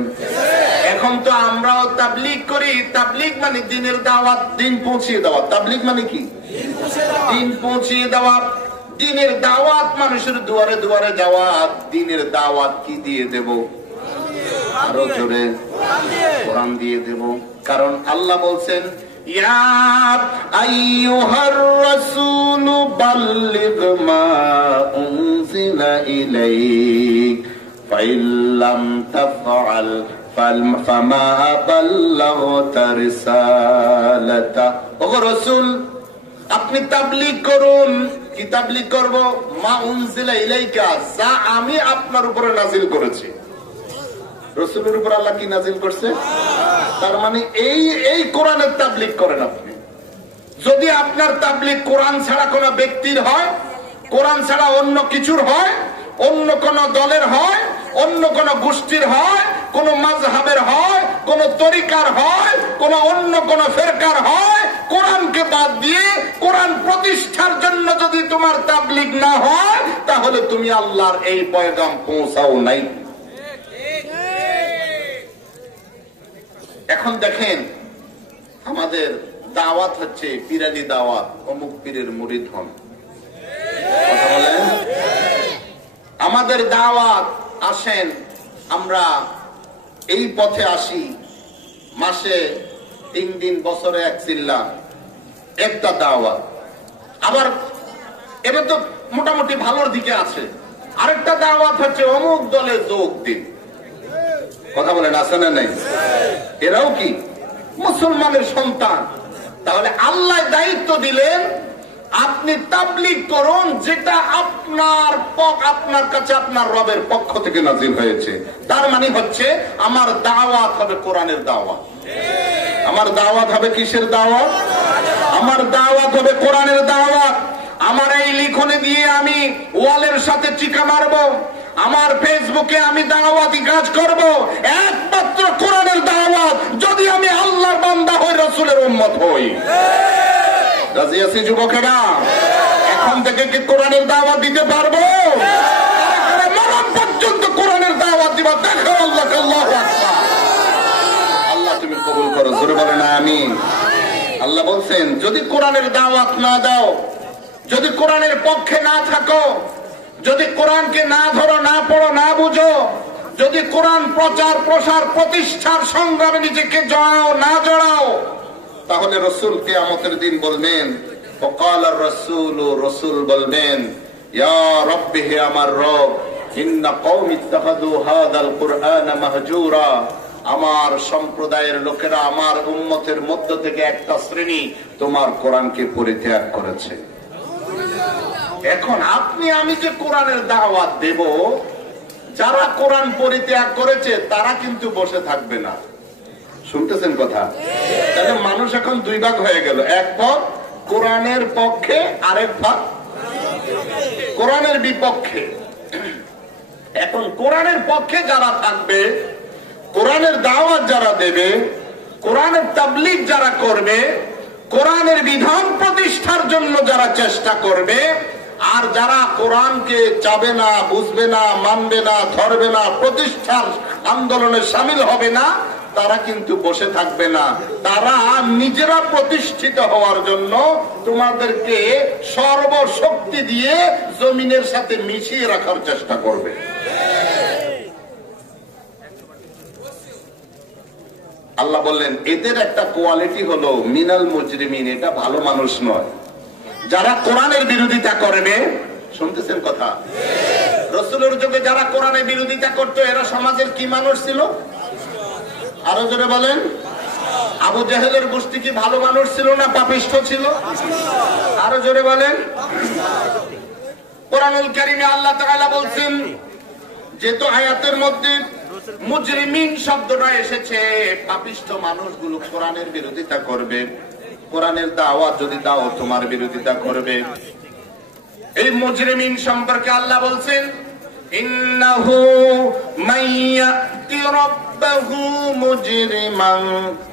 এখন তো আমরাও তাবলীগ করি। তাবলীগ মানে দ্বীনের দাওয়াত, দ্বীন পৌঁছিয়ে দেওয়া। তাবলীগ মানে কি? দ্বীন পৌঁছিয়ে দেওয়া। দ্বীনের দাওয়াত মানুষের দুয়ারে দুয়ারে যাওয়া। দ্বীনের দাওয়াত কি দিয়ে দেব? আরো জোরে, কোরআন দিয়ে দেব। কারণ আল্লাহ বলছেন, ইয়া আইয়ুহার রাসূলু বাল্লিগ মা উনজিলা ইলাইক ফাইল্লাম তাফআল ফামা বাল্লাগতা রিসালাতা। ওগো রাসূল, আপনি তাবলীগ করুন। কি তাবলীগ করব? মা উনজিলা ইলাইকা, যা আমি আপনার উপরে নাজিল করেছি। রাসূলের উপর আল্লাহ কি নাজিল করছে? তার মানে এই কোরআনের তাবলীগ করেন আপনি। যদি আপনার তাবলীগ কোরআন ছাড়া কোন ব্যক্তির হয়, কোরআন ছাড়া অন্য কিছুর হয়, অন্য কোন দলের হয়, অন্য কোন গোষ্ঠীর হয়, কোন মাযহাবের হয়, কোন তরিকার হয়, কোন অন্য কোন ফিরকার হয়, কোরআনকে বাদ দিয়ে কোরআন প্রতিষ্ঠার জন্য যদি তোমার তাবলীগ না হয়, তাহলে তুমি আল্লাহর এই পয়গাম পৌঁছাও নাই। এখন দেখেন, আমাদের দাওয়াত হচ্ছে পীরানি দাওয়াত, অমুক পীরের মুরিদ হন। কথা বলেন। আমাদের দাওয়াত, আসেন আমরা এই পথে আসি। মাসে 3 দিন, বছরে 1 চিল্লা, একটা দাওয়াত। আবার এটা তো মোটামুটি ভালোর দিকে আছে। আরেকটা দাওয়াত হচ্ছে অমুক দলে যোগ দিন। কথা বলেন, আছে না নাই? এরাও কি মুসলমানের সন্তান? তাহলে আল্লাহ দায়িত্ব দিলেন, আপনি তাবলীগ করুন যেটা আপনার কাছে আপনার রবের পক্ষ থেকে নাজিল হয়েছে। তার মানে হচ্ছে আমার দাওয়াত হবে কোরআনের দাওয়াত। আমার দাওয়াত হবে কিসের দাওয়াত? আমার দাওয়াত হবে কোরআনের দাওয়াত। আমার এই লিখনে দিয়ে আমি ওয়ালের সাথে চিকা মারবো, আমার ফেসবুকে আমি দাওয়াতি কাজ করব, একমাত্র কোরআনের দাওয়াত। যদি আমি আল্লাহর বান্দা হই, রাসূলের উম্মত হই। রাজি আছি যুবকেরা? এখন থেকে কি কোরআনের দাওয়াত দিতে পারবো? মরণ পর্যন্ত কোরআনের দাওয়াত দিব। দেখো আল্লাহকে, আল্লাহু আকবার। আল্লাহ তুমি কবুল করো, জোরে বলেন আমিন। আল্লাহ বলছেন, যদি কোরআনের দাওয়াত না দাও, যদি কোরআনের পক্ষে না থাকো, যদি কোরআনকে না ধরো, না পড়ো, না বুঝো, যদি কোরআন প্রচার প্রসার প্রতিষ্ঠার সংগ্রামে নিজেকে জড়াও, তাহলে রাসূল কিয়ামতের দিন বলবেন, ওয়াকালার রাসূল, রাসূল বলবেন, ইয়া রাব্বি, হে আমার রব, ইন্না কওমি ইত্তাখাযু হাযাল কুরআনা মাহজুরা। আমার সম্প্রদায়ের লোকেরা, আমার উম্মতের মধ্য থেকে একটা শ্রেণী তোমার কোরআনকে পরিত্যাগ করেছে। এখন আপনি আমি যে কোরআনের দাওয়াত দেব, যারা কোরআন পরিত্যাগ করেছে তারা কিন্তু বসে থাকবে না। শুনতেছেন কথা? তাহলে মানুষ এখন 2 ভাগ হয়ে গেল। এক ভাগ কোরআনের পক্ষে, আরেক ভাগ কোরআনের বিপক্ষে। এখন কোরআনের পক্ষে যারা থাকবে, কোরআনের দাওয়াত যারা দেবে, কোরআনের তাবলীগ যারা করবে, কোরআনের বিধান প্রতিষ্ঠার জন্য যারা চেষ্টা করবে, আর যারা কোরআনকে চাবে না, বুঝবে না, মানবে না, ধরবে না, প্রতিষ্ঠার আন্দোলনে শামিল হবে না, তারা কিন্তু বসে থাকবে না। তারা নিজেরা প্রতিষ্ঠিত হওয়ার জন্য তোমাদেরকে সর্বশক্তি দিয়ে জমিনের সাথে মিশিয়ে রাখার চেষ্টা করবে। আল্লাহ বললেন, এদের একটা কোয়ালিটি হলো মিনাল মুজরিমিন, এটা ভালো মানুষ নয়। যারা কোরআনের বিরোধিতা করবে, শুনতেছেন কথা? রাসূলের যুগে যারা কোরআনের বিরোধিতা করতো, এরা সমাজের কি মানুষ ছিল? আরো জোরে বলেন। আবু জাহেলের গোষ্ঠী কি ভালো মানুষ ছিল না পাপিষ্ঠ ছিল? আরো জোরে বলেন। কোরআনুল কারীমে আল্লাহ তাআলা বলছেন, যেহেতু আয়াতের মধ্যে মুজরিমিন শব্দটা এসেছে, পাপিষ্ঠ মানুষগুলো কোরআনের বিরোধিতা করবে, কোরআনের দাওয়াত যদি দাও তোমার বিরোধিতা করবে। এই মুজরিমিন সম্পর্কে আল্লাহ বলছেন, ইন্নাহু মাইয়াতি রাব্বাহু মুজরিমান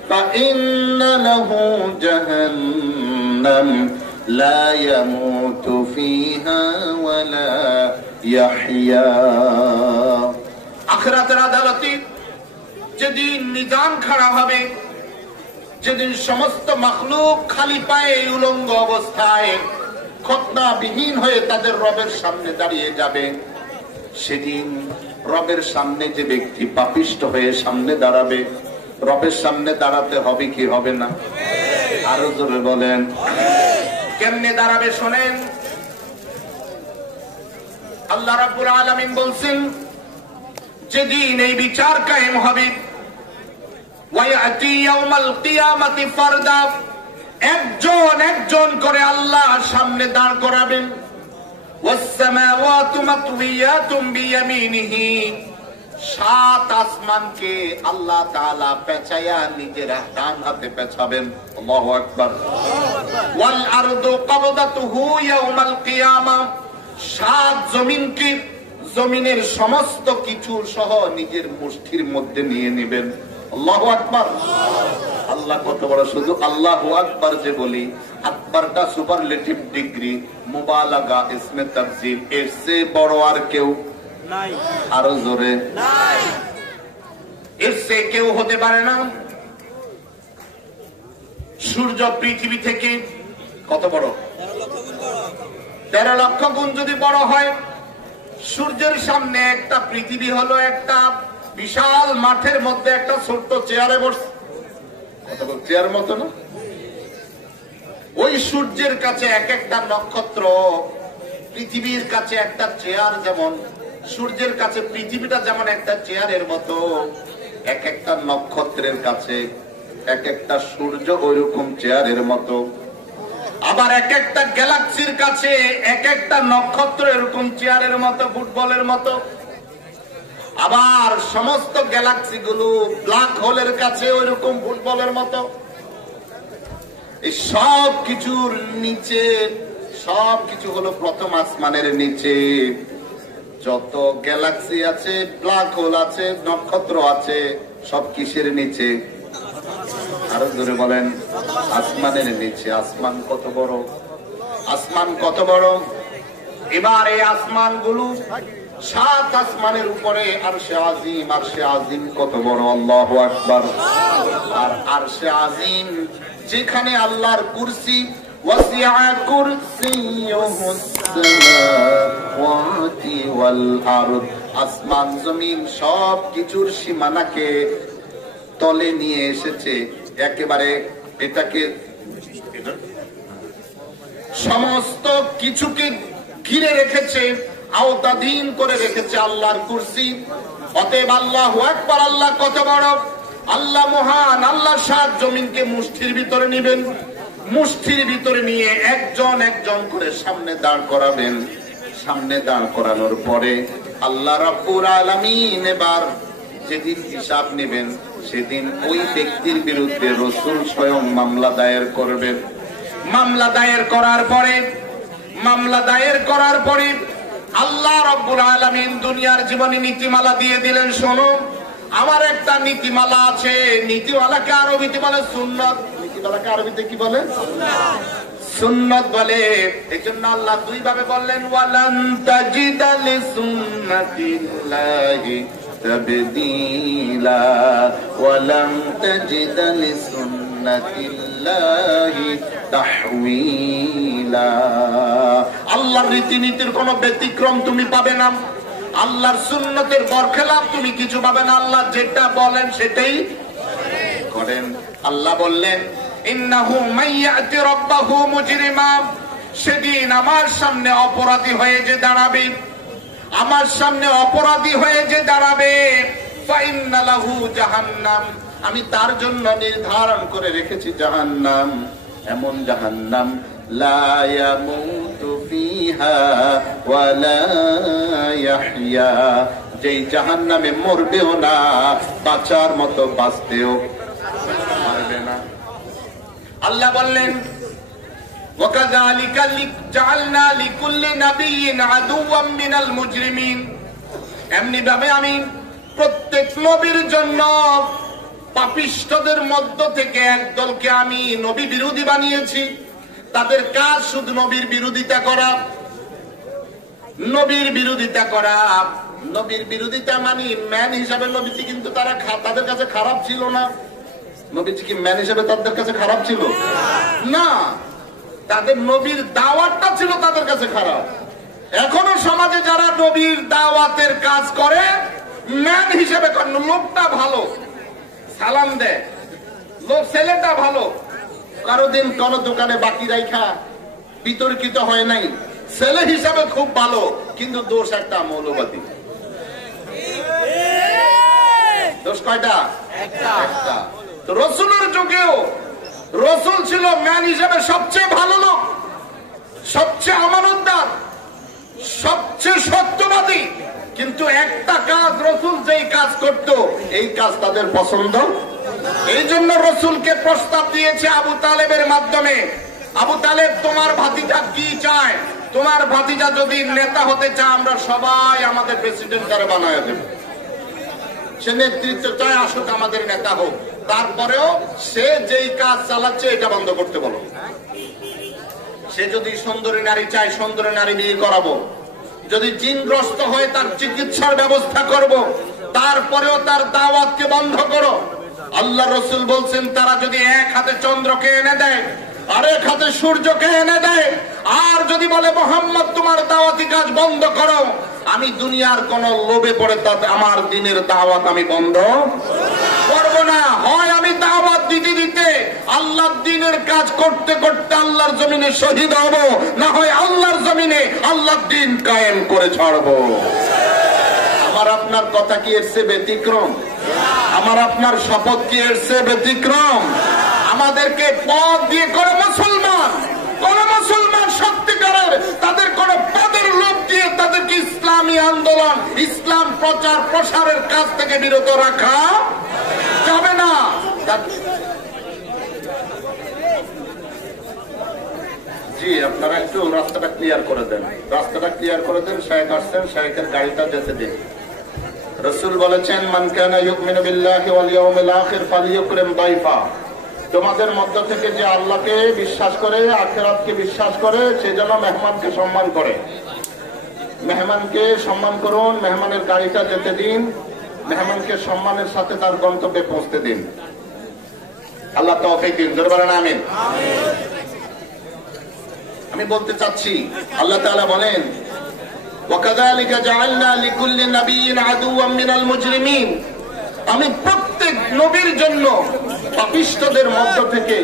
ফাইন্না লাহু জাহান্নাম লা ইয়ামুতু ফিহা ওয়া লা ইয়াহইয়া। আখিরাতের আদালতে যেদিন মিজান খাড়া হবে, যেদিন সমস্ত মাখলুক খালি পায়ে উলঙ্গ অবস্থায় খতনাবিহীন হয়ে তাদের রবের সামনে দাঁড়িয়ে যাবে, সেদিন রবের সামনে যে ব্যক্তি পাপিষ্ট হয়ে সামনে দাঁড়াবে, রবের সামনে দাঁড়াতে হবে কি হবে না? আরো জোরে বলেন। কেমনে দাঁড়াবে শোনেন। আল্লাহ রাব্বুল আলামিন বলছেন, যেদিন এই বিচার কায়েম হবে, ওয়ায়াতি ইয়াউমাল কিয়ামাতি ফারদা, একজন একজন করে আল্লাহর সামনে দাঁড় করাবেন। ওয়াস সামাওয়াতু মাতওয়িয়াতুম বিয়ামিনিহি, সাত আসমানকে আল্লাহ তাআলা পেঁচায়া নিজের ডান হাতে পেঁচাবেন। আল্লাহু আকবার। ওয়াল আরদু কবদাতুহু ইয়াউমাল কিয়ামা, সাত জমিনকে, জমিনের সমস্ত কিছু সহ নিজের মুষ্টির মধ্যে নিয়ে নেবেন। আল্লাহু আকবার। আল্লাহ কত বড়! শুধু আল্লাহু আকবার যে বলি, আকবারটা সুপারলেটিভ ডিগ্রি, মুবালাগা, ইসমে তাফজিল, এর চেয়ে বড় আর কেউ নাই। আরো জোরে নাই। এর চেয়ে কেউ হতে পারে না। সূর্য পৃথিবী থেকে কত বড়? 13 লক্ষ গুণ যদি বড় হয়, সূর্যের সামনে একটা পৃথিবী হলো একটা বিশাল মাঠের মধ্যে একটা ছোট্ট চেয়ারে বসে, কত বড় চেয়ার মতো না? ওই সূর্যের কাছে এক একটা নক্ষত্র পৃথিবীর কাছে একটা চেয়ার, যেমন সূর্যের কাছে পৃথিবীটা যেমন একটা চেয়ারের মতো, এক একটা নক্ষত্রের কাছে এক একটা সূর্য ওইরকম চেয়ারের মতো। আবার এক একটা গ্যালাক্সির কাছে এক একটা নক্ষত্র এরকম চেয়ারের মতো, ফুটবলের মতো। আবার সমস্ত গ্যালাক্সি গুলো ব্ল্যাক হোলের কাছে ওইরকম ফুটবলের মতো। এই সব কিছুর নিচে, সব কিছু হলো প্রথম আসমানের নিচে। যত গ্যালাক্সি আছে, ব্ল্যাক হোল আছে, নক্ষত্র আছে, সব কিসের নিচে? আরো জোরে বলেন। আসমানের নিচে। আসমান কত বড়! আসমান কত বড়! এবার এই আসমান গুলো, সাত আসমানের উপরে আরশে আজিম, আরশে আজিম কত বড়! আল্লাহু আকবার। আর আরশে আজিম যেখানে আল্লাহর কুরসি, ওয়াসিআ কুরসিয়ুহুস সামাওয়াতি ওয়াল আরদ, আসমান জমিন সব কিছুর সীমানাকে তলে নিয়ে এসেছে, একেবারে এটাকে সমস্ত কিছুকে ঘিরে রেখেছে, আওতাধীন করে রেখেছে আল্লাহর কুরসি। অতএব আল্লাহু আকবার। আল্লাহ কত বড়! আল্লাহ মহান। আল্লাহ সাত জমিনকে মুষ্টির ভিতরে নিবেন, মুষ্টির ভিতরে নিয়ে একজন একজন করে সামনে দাঁড় করাবেন। সামনে দাঁড় করানোর পরে আল্লাহ রাব্বুল আলামিন এবার যেদিন হিসাব নেবেন, সেদিন ওই ব্যক্তির বিরুদ্ধে রাসূল স্বয়ং মামলা দায়ের করবেন। মামলা দায়ের করার পরে আল্লাহ রাব্বুল আলামিন দুনিয়ার জীবনে নীতিমালা দিয়ে দিলেন, শোনো, আমার একটা নীতিমালা আছে। নীতিমালাকে আরবিতে বলে সুন্নাত। নীতিমালাকে আরবিতে কি বলে? সুন্নাত বলে। এই জন্য আল্লাহ দুই ভাবে বললেন, ওয়ালান তাজিদা লিসুন্নাতিল্লাহি তাবদীলা ওয়ালান তাজিদা লিসুন্নাতিল্লাহি তাহওয়িলা। আল্লাহর রীতিনীতির কোন ব্যতিক্রম তুমি পাবে না, আল্লাহর সুন্নতের বরখেলাপ তুমি কিছু পাবে না। আল্লাহ যেটা বলেন সেটাই করেন। আল্লাহ বললেন, ইন্নাহু মাইয়াতি রাব্বাহু মুজরিমা, সেদিন আমার সামনে অপরাধী হয়ে যে দাঁড়াবে, আমার সামনে অপরাধী হয়ে যে দাঁড়াবে, ফাইন্না লাহু জাহান্নাম, আমি তার জন্য নির্ধারণ করে রেখেছি জাহান্নাম। এমন জাহান্নাম লা ইয়ামুতু ফিহা ওয়া লা ইয়াহইয়া, যেই জাহান্নামে মরবেও না, বাঁচার মতো বাঁচতেও পারবে না। আল্লাহ বললেন, ওয়াকাযালিকা জাআলনা লিকুল্লি নাবিয়্যিন আদুওয়াম মিনাল মুজরিমিন, এমনি ভাবে আমি প্রত্যেক নবীর জন্য পাপিষ্ঠদের মধ্য থেকে একদলকে আমি নবী বিরোধী বানিয়েছি। তাদের কাজ শুধু নবীর বিরোধিতা করা, নবীর বিরোধিতা করা। নবীর বিরোধিতা মানি, ম্যান হিসাবে নবীজি কিন্তু তারা তাদের কাছে খারাপ ছিল না। নবীজি কি ম্যান হিসাবে তাদের কাছে খারাপ ছিল না, তাদের নবীর দাওয়াতটা ছিল তাদের কাছে খারাপ। এখনো সমাজে যারা নবীর দাওয়াতের কাজ করে ম্যান হিসেবে, লোকটা ভালো, সালাম দেয়, লোক ছেলেটা ভালো, কারো দিন কোন দোকানে বাকি রাখা বিতর্কিত হয় নাই, ছেলে হিসাবে খুব ভালো, কিন্তু দোষ একটা, মৌলবাদী। দোষ কয়টা? একটা। তো রসুলের যুগেও রসুল ছিল ম্যান হিসেবে সবচেয়ে ভালো লোক, সবচেয়ে আমানতদার, সবচেয়ে সত্যবাদী, কিন্তু একটা কাজ রসুল যেই কাজ করত এই কাজ তাদের পছন্দ। এই জন্য রসুলকে প্রস্তাব দিয়েছে আবু তালেবের মাধ্যমে, আবু তালেব তোমার ভাতিজা কি চায়? তোমার ভাতিজা যদি নেতা হতে চায় আমরা সবাই আমাদের প্রেসিডেন্ট করে বানায় দেব, সে নেতৃত্ব চায়, আসুক আমাদের নেতা হোক, তারপরেও সে যেই কাজ চালাচ্ছে এটা বন্ধ করতে বলো। সে যদি সুন্দরী নারী চায় সুন্দরী নারী বিয়ে করাবো, যদি জিনগ্রস্ত হয় তার চিকিৎসার ব্যবস্থা করব, তারপরেও তার দাওয়াতকে বন্ধ করো। আল্লাহ রসুল বলছেন তারা যদি এক হাতে চন্দ্রকে এনে দেয় আর এক হাতে সূর্যকে এনে দেয়, আর যদি বলে মোহাম্মদ তোমার দাওয়াতি কাজ বন্ধ করো, আমি দুনিয়ার কোন লোভে পড়ে তাতে আমার দিনের দাওয়াত আমি বন্ধ করব না। হয় আমি দাওয়াত দিতে দিতে আল্লাহর দিনের কাজ করতে করতে আল্লাহর জমিনে শহীদ হব, না হয় আল্লাহর জমিনে আল্লাহর দিন কায়েম করে ছাড়বো। আমার আপনার কথা কি এর চেয়ে ব্যতিক্রম? আমার আপনার শপথ কি এর চেয়ে ব্যতিক্রম? আমাদেরকে পদ দিয়ে করে মুসলমান, কোন মুসলমান সত্যিকারের তাদের কোন পদের লোভ দিয়ে তাদেরকে ইসলামী আন্দোলন, ইসলাম প্রচার প্রসারের কাজ থেকে বিরত রাখা যাবে না। জি, আপনারা একটু রাস্তাটা ক্লিয়ার করে দেন, রাস্তাটা ক্লিয়ার করে দেন। শায়েখ আসছেন, শায়েখের গাড়িটা যেতে দিন। রাসূল বলেছেন মান কানা ইউমিনু বিল্লাহি ওয়াল ইয়াউমিল আখির ফালইউকরিম দাইফা। তোমাদের মধ্য থেকে যে আল্লাহকে বিশ্বাস করে, আখিরাতকে বিশ্বাস করে, সে যেন মেহমানকে সম্মান করে। মেহমানকে সম্মান করুন, মেহমানের গাড়িটা যেতে দিন, মেহমানকে সম্মানের সাথে তার গন্তব্যে পৌঁছতে দিন। আল্লাহ তৌফিক দিন, জোরে বলেন আমিন। আমি বলতে চাচ্ছি আল্লাহ তাআলা বলেন ওয়াকাযালিকা জাআলনা লিকুল্লি নাবিয়্যিন আদুওয়াম মিনাল মুজরিমিন। আমি প্রত্যেক নবীর জন্য পাপিষ্ঠদের মধ্য থেকে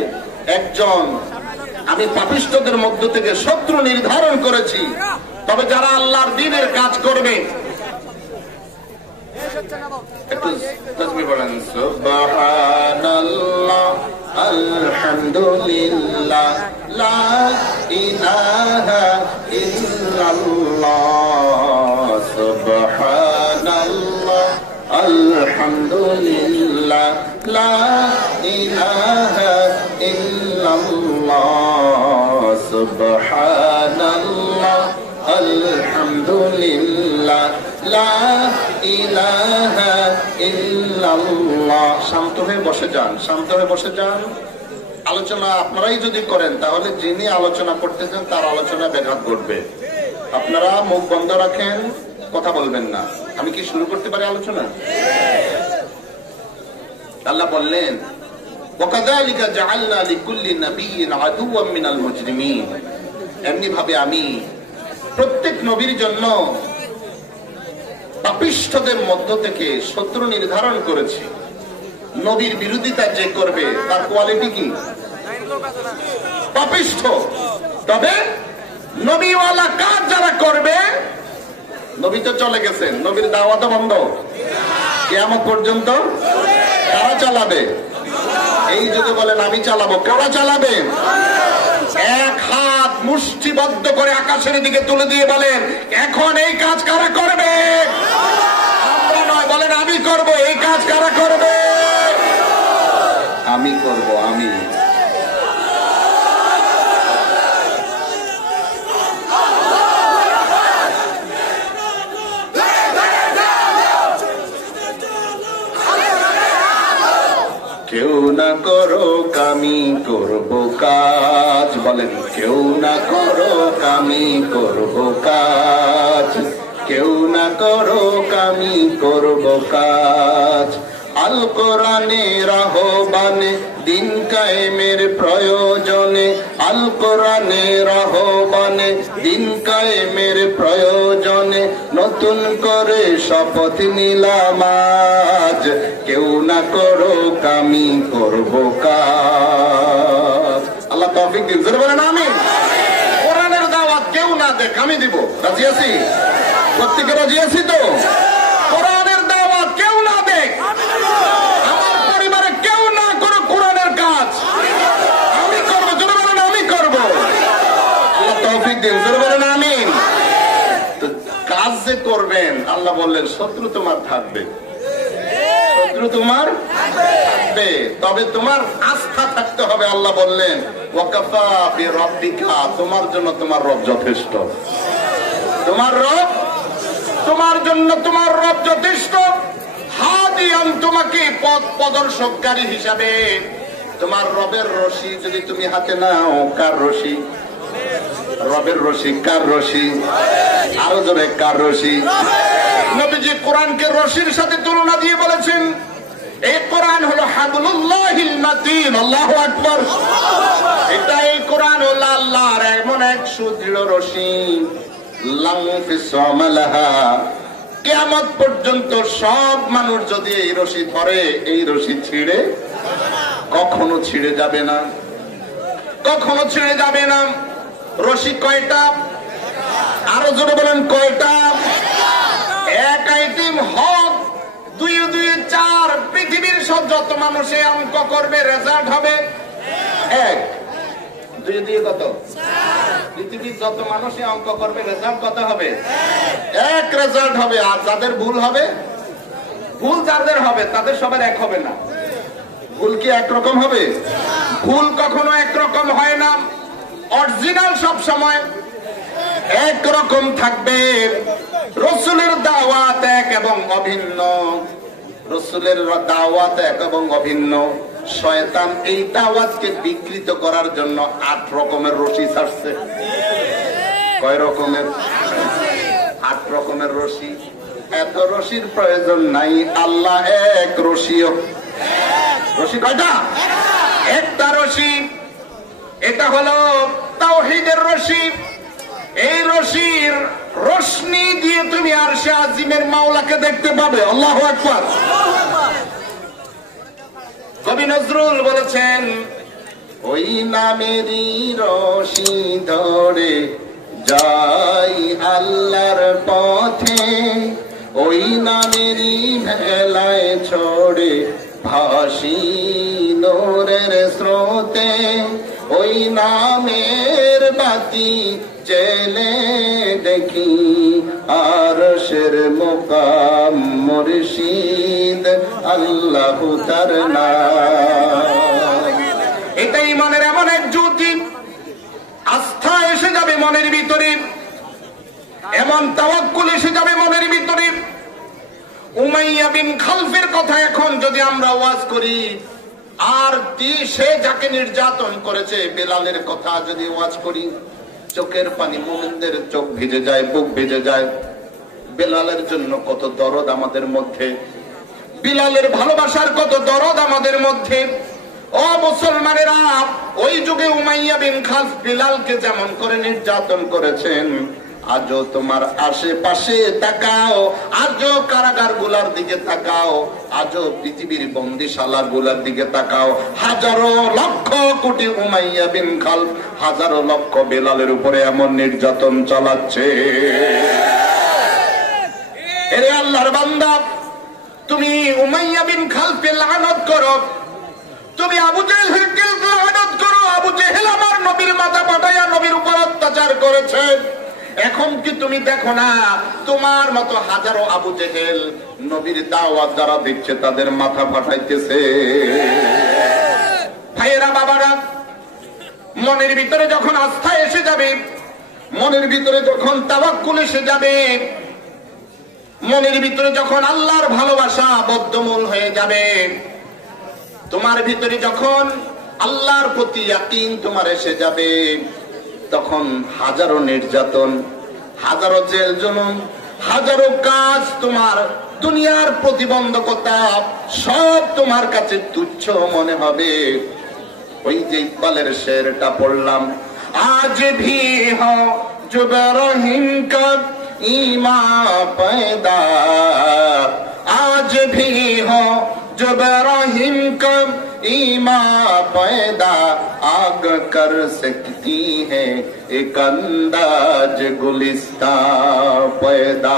একজন, আমি পাপিষ্ঠদের মধ্য থেকে শত্রু নির্ধারণ করেছি। তবে যারা আল্লাহর দ্বীনের কাজ করবে, একটু তাসবিহ পড়েন, সুবহানাল্লাহ আলহামদুলিল্লাহ লা ইলাহা ইল্লাল্লাহ, সুবহানাল্লাহ আলহামদুলিল্লাহ লা ইলাহা ইল্লাল্লাহ, সুবহানাল্লাহ আলহামদুলিল্লাহ লা ইলাহা ইল্লাল্লাহ। শান্ত হয়ে বসে যান, শান্ত হয়ে বসে যান। আলোচনা আপনারাই যদি করেন তাহলে যিনি আলোচনা করতেছেন তার আলোচনা ব্যাঘাত ঘটবে। আপনারা মুখ বন্ধ রাখেন, কথা বলবেন না। আমি কি শুরু করতে পারি আলোচনা? আল্লাহ বললেন ওয়াকাযালিকা জাআলনা লিকুল্লি নাবিয়্যিন আদুওয়াম মিনাল মুজরিমিন। এমনি ভাবে আমি প্রত্যেক নবীর জন্য পাপিষ্ঠদের মধ্য থেকে শত্রু নির্ধারণ করেছি। নবীর বিরোধিতা যে করবে তার কোয়ালিটি কি? পাপিষ্ঠ। তবে নবীওয়ালা কাজ যারা করবে, নবী তো চলে গেছেন, নবীর দাওয়াত বন্ধ, কিয়ামত পর্যন্ত কারা চালাবে? এই যদি বলেন আমি চালাবো, কারা চালাবে? এক হাত মুষ্টিবদ্ধ করে আকাশের দিকে তুলে দিয়ে বলেন এখন এই কাজ কারা করবে? আমরা নয়, বলেন আমি করব। এই কাজ কারা করবে? আমি করব, আমি। কেউ না করো আমি করব কাজ, বলেন কেউ না করো আমি করব কাজ, কেউ না করুক আমি করব কাজ। আল কোরআনের আহ্বানে দিন কায়েমের প্রয়োজনে, আল কোরআনের আহ্বানে দিন কায়েমের প্রয়োজনে নতুন করে শপথ নিলাম আজ, কেউ না করুক আমি করব কাজ। আল্লাহ তৌফিক দিন, জোরে বলেন আমিন। কোরআনের দাওয়াত কেউ না দেখ, আমি দিব। রাজি আছি? প্রত্যেকে রাজি আছি তো? কোরআনের দাওয়াত কেউ না দেখ, আমার পরিবারে কেউ না করে কোরআনের কাজ আমি করব। জোরে বলেন আমি করব। আল্লাহ তৌফিক দিন, জোরে বলেন আমিন। তো কাজ যে করবেন, আল্লাহ বললেন শত্রু তোমার থাকবে, শত্রু তোমার থাকবে, তবে তোমার আস্থা থাকতে হবে। আল্লাহ বললেন ওয়াকাফা বিরাব্বিকা, তোমার জন্য তোমার রব যথেষ্ট। তোমার রব, তোমার জন্য তোমার রব যথেষ্ট। হাদিয়ান, তোমাকে পথ প্রদর্শককারী হিসাবে। তোমার রবের রশি যদি তুমি হাতে নাও, কার রশি? রবের রশি। কার রশি? আরো জোরে, কার রশি? নবীজি কোরআনকে রশির সাথে তুলনা দিয়ে বলেছেন এই কোরআন হলো হাবলুল্লাহিল মাতিন। আল্লাহু আকবার। এটা এই কোরআন হলো আল্লাহর এমন এক সুদৃঢ় রশি, কিয়ামত পর্যন্ত সব মানুষ যদি এই রশি ধরে, এই রশি ছিঁড়ে কখনো ছিঁড়ে যাবে না, কখনো ছিঁড়ে যাবে না। রশি কয়টা? আরো জোরে বলেন কয়টা? এক আইটেম হক, 2 2 4। পৃথিবীর সব যত মানুষে অঙ্ক করবে রেজাল্ট হবে 1। 2 2 কত? পৃথিবীর যত মানুষে অঙ্ক করবে রেজাল্ট কত হবে? 1 রেজাল্ট হবে। আর যাদের ভুল হবে, ভুল যাদের হবে তাদের সবার এক হবে না। ভুল কি একরকম হবে? ভুল কখনো একরকম হয় না। অরিজিনাল সব সময় একরকম থাকবে। রাসূলের দাওয়াত এক এবং অভিন্ন, রাসূলের দাওয়াত এক এবং অভিন্ন। শয়তান এই দাওয়াতকে বিকৃত করার জন্য 8 রকমের রশি ছাড়ছে। কয় রকমের? 8 রকমের রশি। এত রশির প্রয়োজন নাই, আল্লাহ এক রশিও। রশি কয়টা? একটা রশি। এটা হলো তাওহীদের রশি। এই রশির রোশনি দিয়ে তুমি আরশে আজিমের মাওলাকে দেখতে পাবে। আল্লাহু আকবার। কবি নজরুল বলেছেন ওই নামেরই রশি ধরে যাই আল্লাহর পথে, ওই নামেরই ভেলায় ছড়ে ভাসি নূরের স্রোতে, ওই নামের বাতি জেলে দেখি আরশের মুকাম মুর্শিদ আল্লাহু তার নাম। এটাই মনের এমন এক জ্যোতি, আস্থা এসে যাবে মনের ভিতরে, এমন তাওয়াক্কুল এসে যাবে মনের ভিতরে। উমাইয়া বিন খালফের কথা এখন যদি আমরা ওয়াজ করি, আর সে যাকে নির্যাতন করেছে বেলালের কথা যদি ওয়াজ করি, চোখের পানি মুমিনদের চোখ ভিজে যায়, বুক ভিজে যায়। বেলালের জন্য কত দরদ আমাদের মধ্যে, বিলালের ভালোবাসার কত দরদ আমাদের মধ্যে। ও মুসলমানেরা, ওই যুগে উমাইয়া বিন খালফ বিলালকে যেমন করে নির্যাতন করেছেন, আজও তোমার আশেপাশে তাকাও, আজও কারাগার গুলার দিকে তাকাও, আজও পৃথিবীর বন্দিশালা গুলার দিকে তাকাও, হাজারো লক্ষ কোটি উমাইয়া বিন খালফ, হাজারো লক্ষ বেলালের উপরে এমন নির্যাতন চালাচ্ছে। এরে আল্লাহর বান্দা, তুমি উমাইয়া বিন খালফকে লানত করো, তুমি আবু জেহেলকে লানত করো। আবু জেহেল আমার নবীর মাথা ফাটাইয়া নবীর উপর অত্যাচার করেছে। এখন কি তুমি দেখো না তোমার মতো হাজারো আবু জেহেল নবীর দাওয়াত যারা দিচ্ছে তাদের মাথা ফাটাইতেছে? ভাইয়েরা, বাবারা, মনের ভিতরে যখন আস্থা এসে যাবে, মনের ভিতরে যখন তাওয়াক্কুল এসে যাবে, মনের ভিতরে যখন আল্লাহর ভালোবাসা বদ্ধমূল হয়ে যাবে, তোমার ভিতরে যখন আল্লাহর প্রতি ইয়াকিন তোমার এসে যাবে, তখন হাজারো নির্যাতন, হাজারো জেল জুলুম, হাজারো কাজ তোমার দুনিয়ার প্রতিবন্ধকতা সব তোমার কাছে তুচ্ছ মনে হবে। ওই যে ইকবালের শেরটা পড়লাম, আজ ভি হো জব রহিম কা ইমা पैदा, आज भी हो जब रहीम का ईमा पैदा, आग कर सकती है एक अंदाज गुलिस्ता पैदा।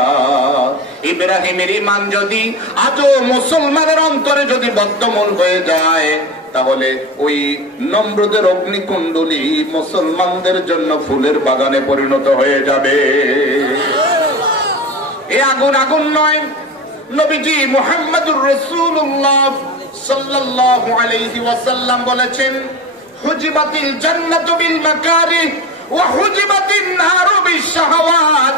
ইব্রাহিমের ঈমান যদি আজও মুসলমানের অন্তরে যদি বদ্ধমূল হয়ে যায়, তাহলে ওই নমরুদের অগ্নিকুণ্ডলী মুসলমানদের জন্য ফুলের বাগানে পরিণত হয়ে যাবে। এই আগুন আগুন নয়, নবীজি মুহাম্মদুর রাসূলুল্লাহ সাল্লাল্লাহু আলাইহি ওয়াসাল্লাম বলেছেন, হুজিবাতিল জান্নাতু বিল মাকারিহ ওয়া হুজিবাতিন নারু বিশ শাহাওয়াত।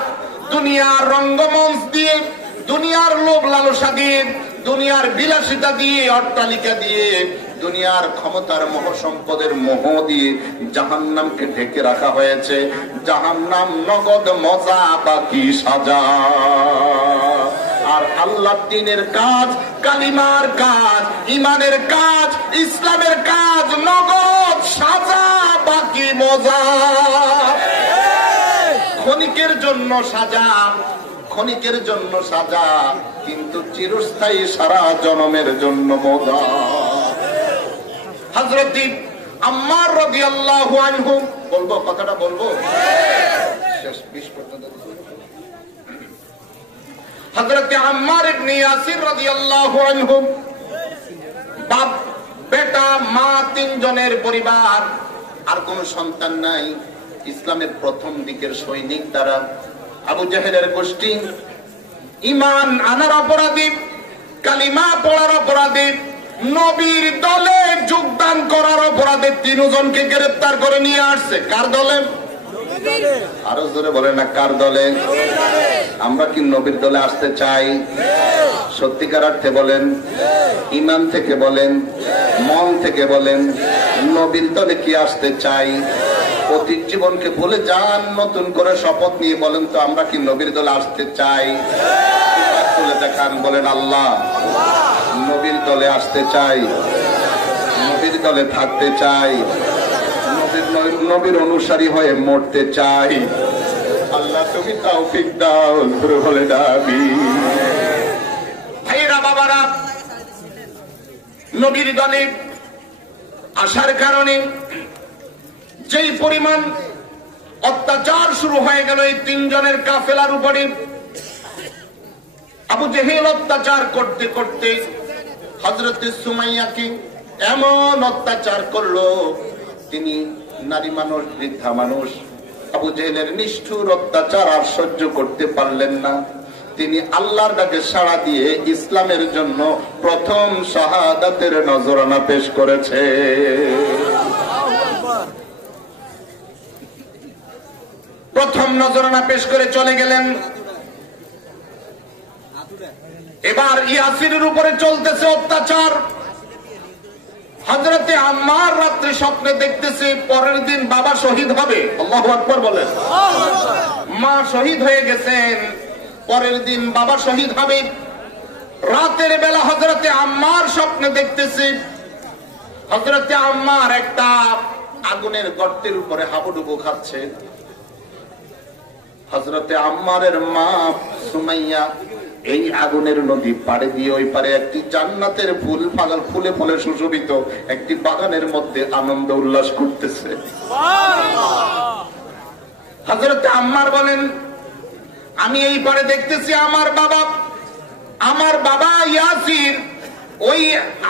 দুনিয়ার রঙ্গমঞ্চ দিয়ে, দুনিয়ার লোভ লালসা দিয়ে, দুনিয়ার বিলাসিতা দিয়ে, অট্টালিকা দিয়ে, দুনিয়ার ক্ষমতার মোহ সম্পদের মোহ দিয়ে জাহান্নামকে ঢেকে রাখা হয়েছে। জাহান্নাম নগদ মজা বাকি সাজা। আর আল্লাহর দ্বীনের কাজ, কালিমার কাজ, ঈমানের কাজ, ইসলামের কাজ নগদ সাজা বাকি মজা। ক্ষণিকের জন্য সাজা, ক্ষণিকের জন্য সাজা, কিন্তু চিরস্থায়ী সারা জনমের জন্য মজা। হযরত আম্মার রাদিয়াল্লাহু আনহু, বলবো কথাটা বলবো শেষ 20 পর্যন্ত। হযরত আম্মার ইবনে ইয়াসির রাদিয়াল্লাহু আনহু, বাপ বেটা মা তিনজনের পরিবার, আর কোন সন্তান নাই। ইসলামের প্রথম দিকের সৈনিক তারা। আবু জাহেলের গোষ্ঠী ঈমান আনার অপরাধী, কালিমা পড়ার অপরাধী, নবীর দলে যোগদান করার অপরাধে তিনজনকে গ্রেফতার করে নিয়ে আসছে। কার দলে? আরো জোরে বলে না, কার দলে? আমরা কি নবীর দলে আসতে চাই? সত্যিকার অর্থে বলেন, ঈমান থেকে বলেন, মন থেকে বলেন, নবীর দলে কি আসতে চাই? অতীত জীবনকে ভুলে যান, নতুন করে শপথ নিয়ে বলেন তো, আমরা কি নবীর দলে আসতে চাই? তুলে দেখান, বলেন আল্লাহ, নবীর দলে আসতে চাই, নবীর দলে থাকতে চাই, নবীর অনুসারী হয়ে মরতে চাই। আল্লাহ তুমি তৌফিক দাও, বলে দাবি। ভাইরা বাবারা, নবীর দলে আসার কারণে যেই পরিমাণ অত্যাচার শুরু হয়ে গেল এই তিনজনের কাফেলার উপরে, আবু জেহেল অত্যাচার করতে করতে হযরত সুমাইয়াকে এমন অত্যাচার করলো, তিনি নারী মানুষ, বৃদ্ধা মানুষ, আবু জেহেলের নিষ্ঠুর অত্যাচার আর সহ্য করতে পারলেন না। তিনি আল্লাহর ডাকে সাড়া দিয়ে ইসলামের জন্য প্রথম শাহাদাতের নজরানা পেশ করেছে। প্রথম নজরানা পেশ করে চলে গেলেন। এবার ইয়াসিরের উপরে চলতেছে অত্যাচার। হযরতে আম্মার রাত্রে স্বপ্নে দেখতেছে পরের দিন বাবা শহীদ হবে। আল্লাহু আকবার বলেন। মা শহীদ হয়ে গেছেন, পরের দিন বাবা শহীদ হবে। রাতের বেলা হযরতে আম্মার স্বপ্নে দেখতেছে হযরতে আম্মার একটা আগুনের গর্তের উপরে হাবুডুবু খাচ্ছে। হযরতে আম্মারের মা সুমাইয়া এই আগুনের নদী পাড়ে দিয়ে ওই পারে একটি জান্নাতের ফুল পাগল ফুলে ফুলে সুশোভিত একটি বাগানের মধ্যে আনন্দ উল্লাস করতেছে। হযরতে আম্মার বলেন, আমি এই পারে দেখতেছি আমার বাবা ইয়াসির ওই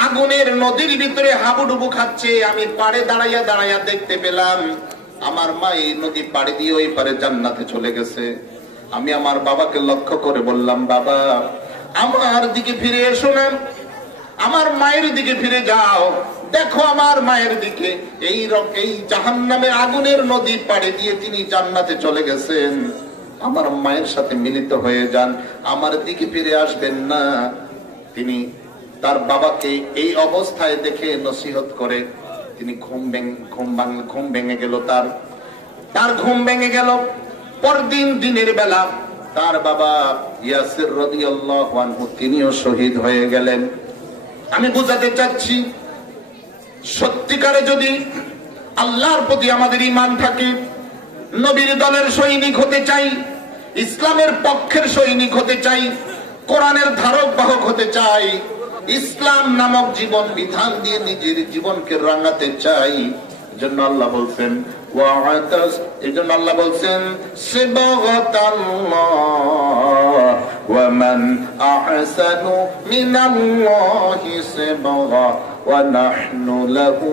আগুনের নদীর ভিতরে হাবুডুবু খাচ্ছে। আমি পাড়ে দাঁড়াইয়া দাঁড়াইয়া দেখতে পেলাম আমার মা এই নদী পাড়ে দিয়ে ওই পারে জান্নাতে চলে গেছে। আমি আমার বাবাকে লক্ষ্য করে বললাম, বাবা আমার দিকে ফিরে এসো না, আমার মায়ের দিকে ফিরে যাও, দেখো আমার মায়ের দিকে, এই জাহান্নামের আগুনের নদী পাড়ে দিয়ে তিনি জান্নাতে চলে গেছেন। আমার মায়ের সাথে মিলিত হয়ে যান, আমার দিকে ফিরে আসবেন না। তিনি তার বাবাকে এই অবস্থায় দেখে নসিহত করে তিনি ঘুম ভেঙে গেল। তার ঘুম ভেঙে গেল। পরদিন দিনের বেলা তার বাবা ইয়াসির রাদিয়াল্লাহু আনহু তিনিও শহীদ হয়ে গেলেন। আমি বুঝাতে চাচ্ছি, সত্যিকারে যদি আল্লাহর প্রতি আমাদের ঈমান থাকে, নবীর দলের সৈনিক হতে চাই, ইসলামের পক্ষের সৈনিক হতে চাই, কোরআনের ধারক বাহক হতে চাই, ইসলাম নামক জীবন বিধান দিয়ে নিজের জীবনকে রাঙাতে চাই, জন্য আল্লাহ বলছেন এজন্য আল্লাহ বলছেন সিবগাতাল্লাহ ওয়া মান আহসানু মিনাল্লাহি সিবগা ওয়া নাহনু লাহু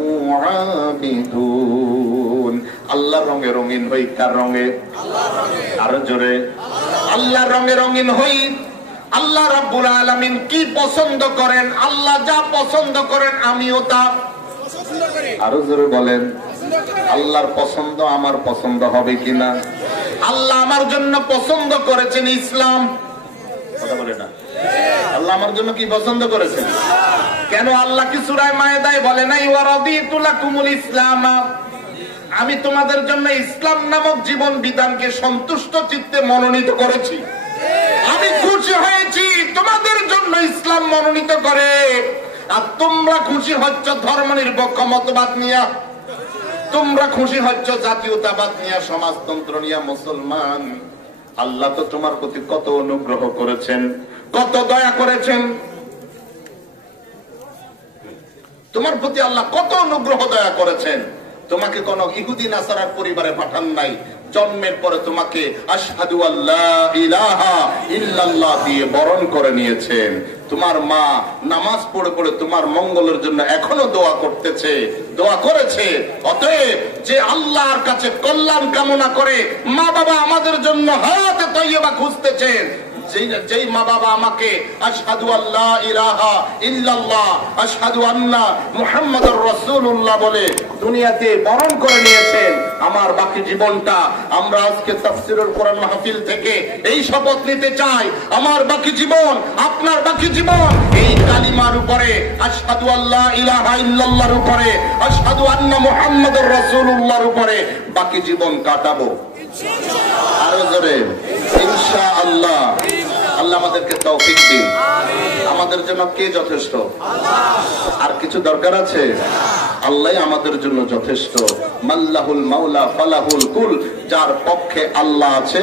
আবিদুন। আল্লাহর রঙে রঙিন হই। কার রঙে? আল্লাহর রঙে। আরো জোরে, আল্লাহর রঙে রঙিন হই। আল্লাহ রাব্বুল আলামিন কি পছন্দ করেন, আল্লাহ যা পছন্দ করেন আমিও তা পছন্দ করি। আরো জোরে বলেন, আল্লাহর পছন্দ আমার পছন্দ হবে কিনা? আল্লাহ আমার জন্য পছন্দ করেছেন ইসলাম। কথা বলে না, আল্লাহ আমার জন্য কি পছন্দ করেছেন? কেন? আল্লাহ কি সূরা মায়েদায় বলে নাই ওয়া রাদিতু লাকুমুল ইসলাম, আমি তোমাদের জন্য ইসলাম নামক জীবন বিধানকে সন্তুষ্ট চিত্তে মনোনীত করেছি, আমি খুশি হয়েছি তোমাদের জন্য ইসলাম মনোনীত করে। আর তোমরা খুশি হচ্ছ ধর্ম নিরপেক্ষ মতবাদ নিয়া, তোমরা খুশি হচ্ছ জাতীয়তাবাদ নিয়া, সমাজতন্ত্র নিয়া। মুসলমান, আল্লাহ তো তোমার প্রতি কত অনুগ্রহ করেছেন, কত দয়া করেছেন, তোমার প্রতি আল্লাহ কত অনুগ্রহ দয়া করেছেন। তোমাকে কোন ইহুদি নাসারার পরিবারে পাঠান নাই, জন্মের পরে তোমাকে আশহাদু আল্লা ইলাহা ইল্লাল্লাহ দিয়ে বরণ করে নিয়েছেন। তোমার মা নামাজ পড়ে পড়ে তোমার মঙ্গলের জন্য এখনো দোয়া করতেছে, দোয়া করেছে। অতএব যে আল্লাহর কাছে কল্যাণ কামনা করে মা বাবা আমাদের জন্য হায়াতে তাইয়্যিবা খুঁজতেছেন, যেই মা বাবা আমাকে আশহাদু আল্লা ইলাহা ইল্লাল্লাহ আশহাদু আন্না মুহাম্মাদুর রাসূলুল্লাহ বলে দুনিয়াতে বরণ করে নিয়েছেন, আমার বাকি জীবনটা আমরা আজকে তাফসীরুল কোরআন মাহফিল থেকে এই শপথ নিতে চাই, আমার বাকি জীবন, আপনার বাকি জীবন এই কালিমার উপরে, আশহাদু আল্লা ইলাহা ইল্লাল্লাহর উপরে, আশহাদু আন্না মুহাম্মাদুর রাসূলুল্লাহর উপরে বাকি জীবন কাটাবো ইনশাআল্লাহ। আরো জোরে ইনশাআল্লাহ। আল্লাহ আমাদেরকে তৌফিক দিন। আমাদের জন্য কে যথেষ্ট? আর কিছু দরকার আছে? আল্লাহ আমাদের জন্য যথেষ্ট। মাল্লাহুল মাওলা ফালাহুল কুল, যার পক্ষে আল্লাহ আছে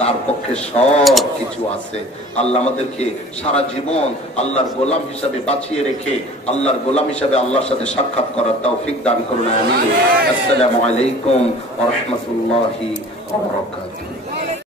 তার পক্ষে সব কিছু আছে। আল্লাহ আমাদেরকে সারা জীবন আল্লাহর গোলাম হিসাবে বাঁচিয়ে রেখে আল্লাহর গোলাম হিসাবে আল্লাহর সাথে সাক্ষাৎ করার তৌফিক দান করুন। আমিন। আসসালামু আলাইকুম ওয়া রাহমাতুল্লাহি ওয়া বারাকাতুহু।